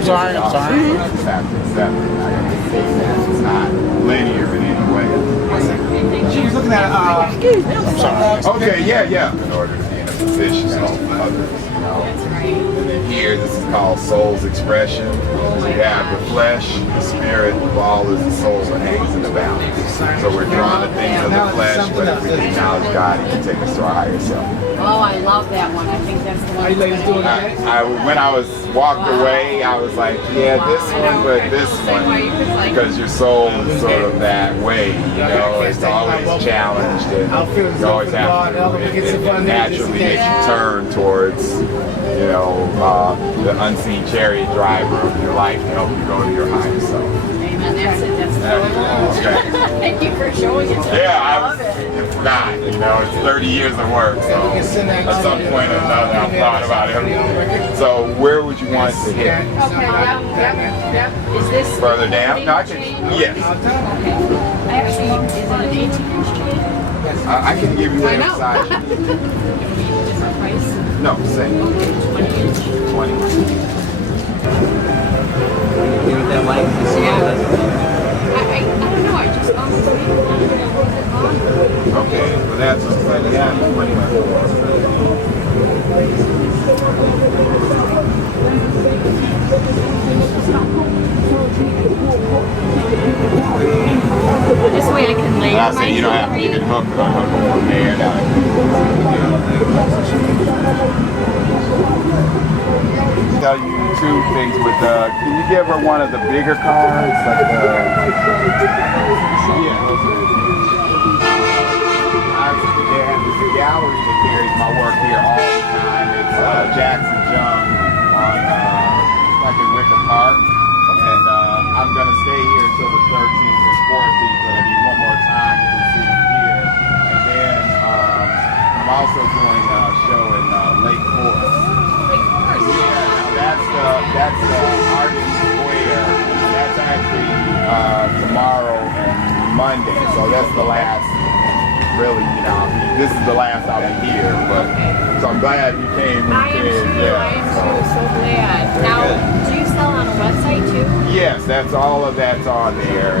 I'm sorry. It's not linear in any way. She was looking at I'm sorry. Okay, yeah. In order to be in a position to help others, you know. And then here, this is called soul's expression. We have the flesh, the spirit, the ball is the soul that hangs in the balance. So we're drawn to things of the flesh, but if we acknowledge God, He can take us to our higher self. Oh, I love that one. I think that's the one. How you ladies doing that? When I was walked away, I was like, yeah, this one, but this one, because your soul is sort of that way, you know, it's always challenged, and you always have to, it naturally makes you turn towards, you know, the unseen chariot driver of your life to help you go to your higher self. Amen. That's it. That's Okay. Thank you for showing it to me. Yeah, I love it. it's not, you know, it's 30 years of work, so at some point or another, I've thought about everything. So where would you want to hit? Okay. Is this Further down? No, I can, yes. Okay. Actually, is it an 18-inch chain? I can give you whatever size. Different price? No, same. 20-inch. 20. Yeah. I don't know. I just almost made it. Okay, well that's a 24. This way I can lay I my say you don't have to, you can hook from there down. tell you two things with can you give her one of the bigger cards? Like there's a gallery that carries my work here all the time. It's Jackson Jung on like in Wicker Park. And I'm going to stay here until the 13th and 14th, but I need one more time to see you here. And then I'm also doing a show in Lake Forest. Yeah, that's Artist Square. That's actually tomorrow and Monday. So that's the last, really, this is the last I'll be here. But so I'm glad you came. I am too, so glad. Now, do you sell on a website too? Yes, all of that's on there.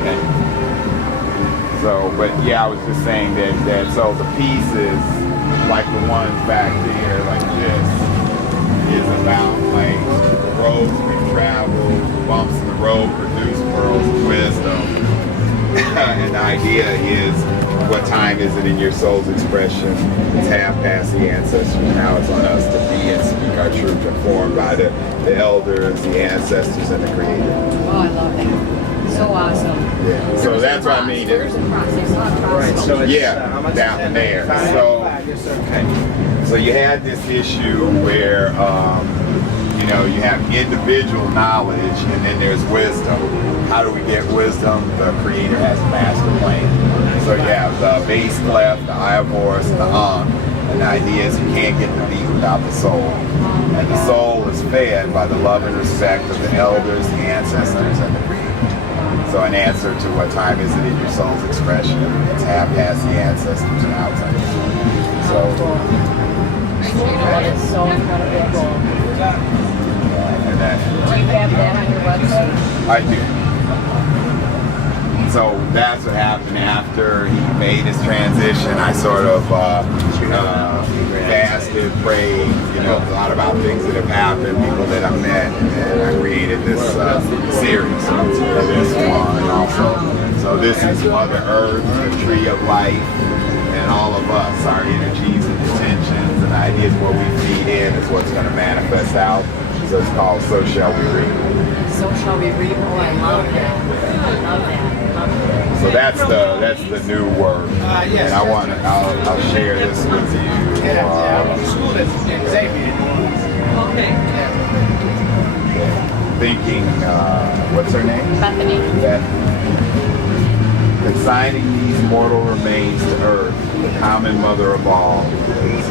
Okay. So, but yeah, I was just saying that so the pieces, like the ones back there, like this, is about like the roads we traveled, bumps in the road produce pearls of wisdom. And the idea is, what time is it in your soul's expression? It's half past the ancestors. Now it's on us to be and speak our truth, informed by the elders, the ancestors, and the Creator. Oh, I love that. So awesome. Yeah. So that's what I mean. There's a process. Right. So it's, down there. So you had this issue where you have individual knowledge and then there's wisdom. How do we get wisdom? The Creator has a master plan. So you have the bass clef, the Ivors, and the and the idea is you can't get the beat without the soul. And the soul is fed by the love and respect of the elders, the ancestors, and the Creator. So in answer to what time is it in your soul's expression, it's half past the ancestors and outside. It's so incredible. And that, Do you have that on your website? I do. So that's what happened after he made his transition. I sort of fasted, prayed, a lot about things that have happened, people that I met, and I created this series, this one also. So this is Mother Earth, the Tree of Life, and all of us, our energies and intentions and ideas, what we feed in is what's going to manifest out. So it's called So Shall We Reap. So Shall We Reap. Oh, I love that. I love that. So that's the new word, and I'll share this with you. I went to school at Xavier. Okay. Thinking, what's her name? Bethany. Consigning these mortal remains to earth, the common mother of all,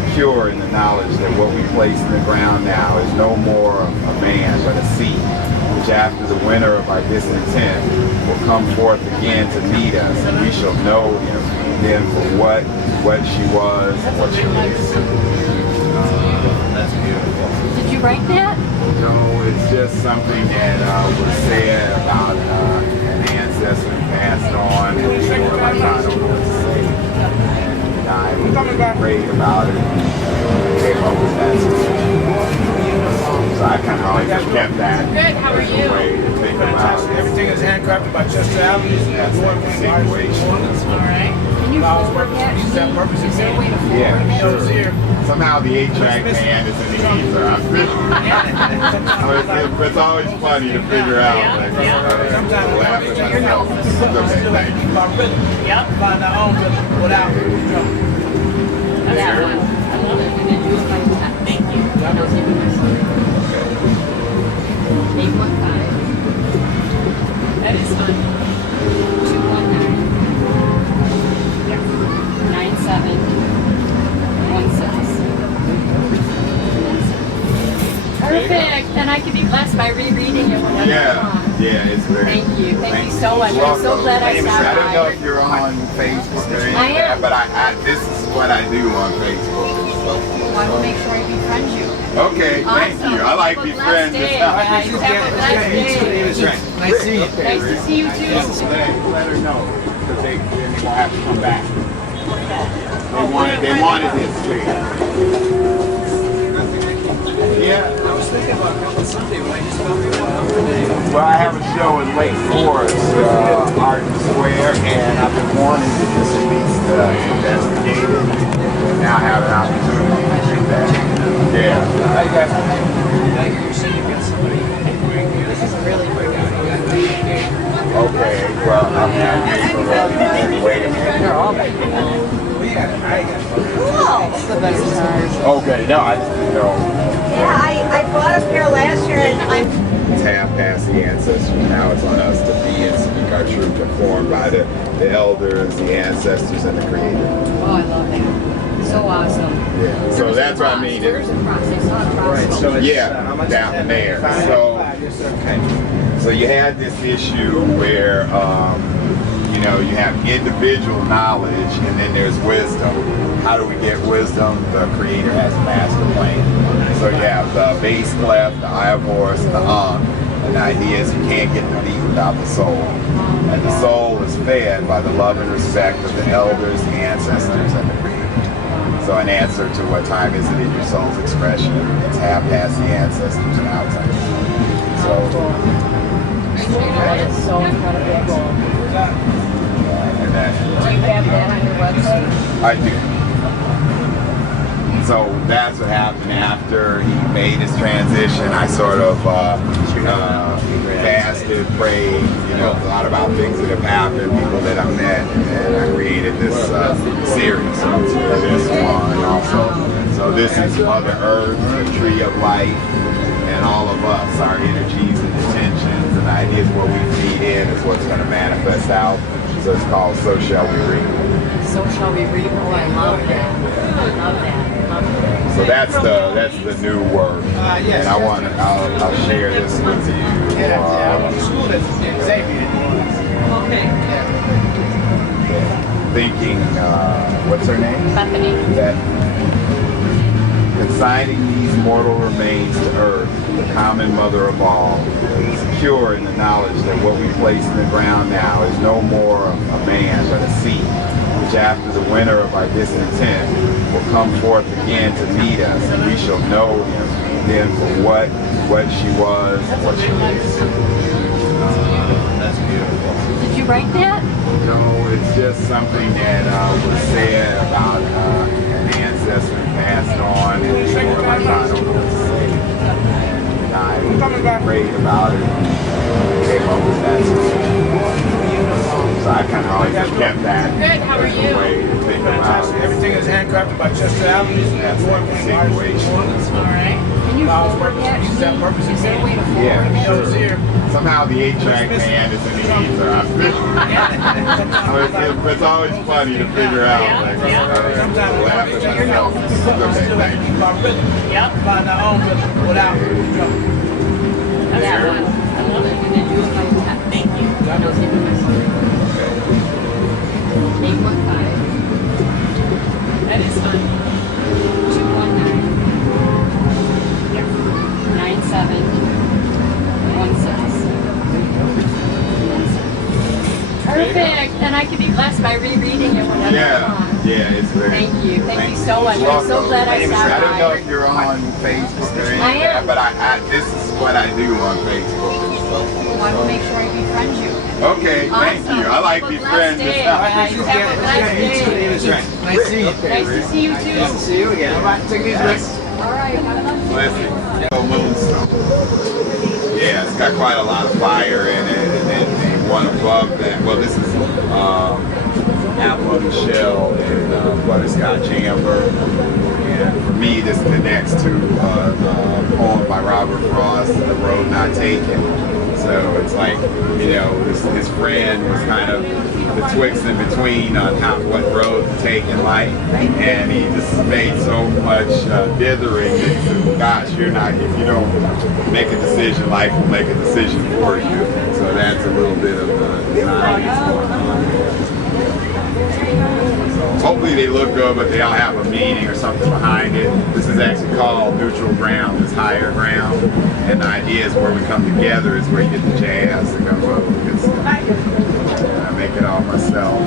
secure in the knowledge that what we place in the ground now is no more a man but a seed, which after the winter of our discontent will come forth again to meet us, and we shall know him then for what she was and what she is. That's beautiful. Did you write that? No, it's just something that was said about an ancestor passed on, and people were like, I don't know what to say. And I prayed about it, and came up with that. So I kind of always just kept that as a way to think about it. Everything is handcrafted by Chester Allen. That's like the situation. Alright. Can you forward that? Is there a way to forward Yeah, that? sure. Somehow the 8-track band is in the ether. It's always funny to figure out. Sometimes we your notes. Yep. Find our own rhythm without drum. That one. I love it. And then use my tap. Thank you. And I'll give you my story. 815. That is fun. 219. 9716. Perfect. And I can be blessed by rereading it whenever I want. Yeah, it's very. Thank you. Thank you so much. I'm so glad I stopped by. I don't know if you're on Facebook or anything, but this is what I do on Facebook. Well, I will make sure I befriend you. Okay, thank you. I like these friends. Nice Nice to see you. Nice to see you too. Let her know, because they won't have to come back. They wanted this. Yeah. I was thinking about coming Sunday when I just found me one. Well, I have a show in Lake Forest, Art Square, and I've been wanting to just at least investigate it, and now have an opportunity to do that. Yeah. It's the best time. Okay, no, I know. Yeah, I bought a pair last year and I'm It's half past the ancestors. Now it's on us to be and speak our truth, informed by the elders, the ancestors, and the Creator. Oh, I love that. So awesome. Yeah. So that's what I mean. Where's the cross? I saw a cross. Right, so it's, Yeah, how much down is that? there. 5.95. So- Yes, sir. Okay. So you had this issue where, you know, you have individual knowledge and then there's wisdom. How do we get wisdom? The Creator has a master plan. So you have the bass clef, the eye of horse, and the and the idea is you can't get the beat without the soul. And the soul is fed by the love and respect of the elders, the ancestors, and the Creator. So in answer to what time is it in your soul's expression, it's half past the ancestors and outside. So That is so incredibly cool. and that Do you have that on your website? I do. So that's what happened after he made his transition. I sort of fasted, prayed, you know, a lot about things that have happened, people that I met, and I created this series. So this one also. So this is Mother Earth, the Tree of Life, and all of us, our energies and intentions and ideas, what we feed in is what's going to manifest out. So it's called So Shall We Reap. So shall we read? Oh, I love that. I love that. So that's the new work, Yes, and I'll share this with you. Yeah, I went to school at Xavier. Okay. Thinking, what's her name? Bethany. That consigning these mortal remains to earth, the common mother of all, secure in the knowledge that what we place in the ground now is no more a man but a seed, which after the winter of our discontent will come forth again to meet us, and we shall know him then for what she was and what she is. That's beautiful. Did you write that? No, it's just something that was said about an ancestor who passed on, and people were like, I don't know what to say. And I prayed about it, and came up with that solution. So I kind of always just kept that. Good, how are as a you? way to think about it. Everything is handcrafted by Chester Allen. That's the situation. All right. Can you forward that? Is there a way to forward Yeah, that? sure. Somehow the 8-track band is in the ether. It's always funny to figure out. Like, what happened. Okay, thank you. Yep. Find our own rhythm without trouble. That one. I love it. And then do it by tap. Thank you. That was it. 815. That is fun. 219. Yep. 9716. Perfect. And I can be blessed by rereading it whenever I want. Yeah, it's very. Thank you. Thank you so much. I'm so glad I stopped I don't know by. if you're on Facebook or anything, I am. but this is what I do on Facebook and stuff. I want to make sure I befriend you. Okay, thank you. I like these friends. Day. You have a blessed day. Nice to see you. Nice to see you too. Nice to see you again. All right, take it easy. All right. Have a lovely day. Blessing. Moonstone. Yeah, it's got quite a lot of fire in it, and then the one above that. Well, this is Apple of Michelle and Butterscotch Amber. And for me, this connects to a poem by Robert Frost, The Road Not Taken. So it's like, you know, his friend was kind of betwixt and between on what road to take in life, and he just made so much dithering that, gosh, if you don't make a decision, life will make a decision for you. So that's a little bit of the design that's going on. Hopefully they look good, but they all have a meaning or something behind it. This is actually called neutral ground, it's higher ground. And the idea is where we come together is where you get the jazz to come up. Because I make it all myself.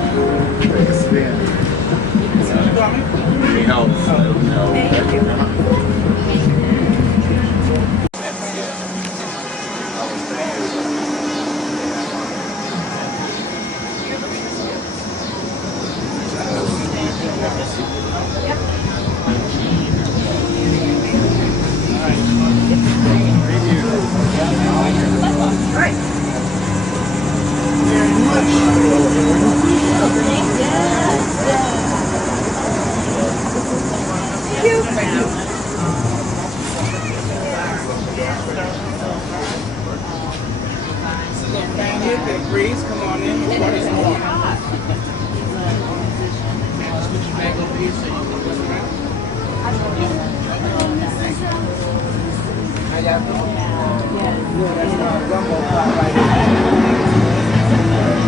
Take a spin. It helps, you know. good. Big Breeze, come on in. What is it? Scoot your back over here so you can look around. How y'all doing? Good. That's my gumbo pot right here.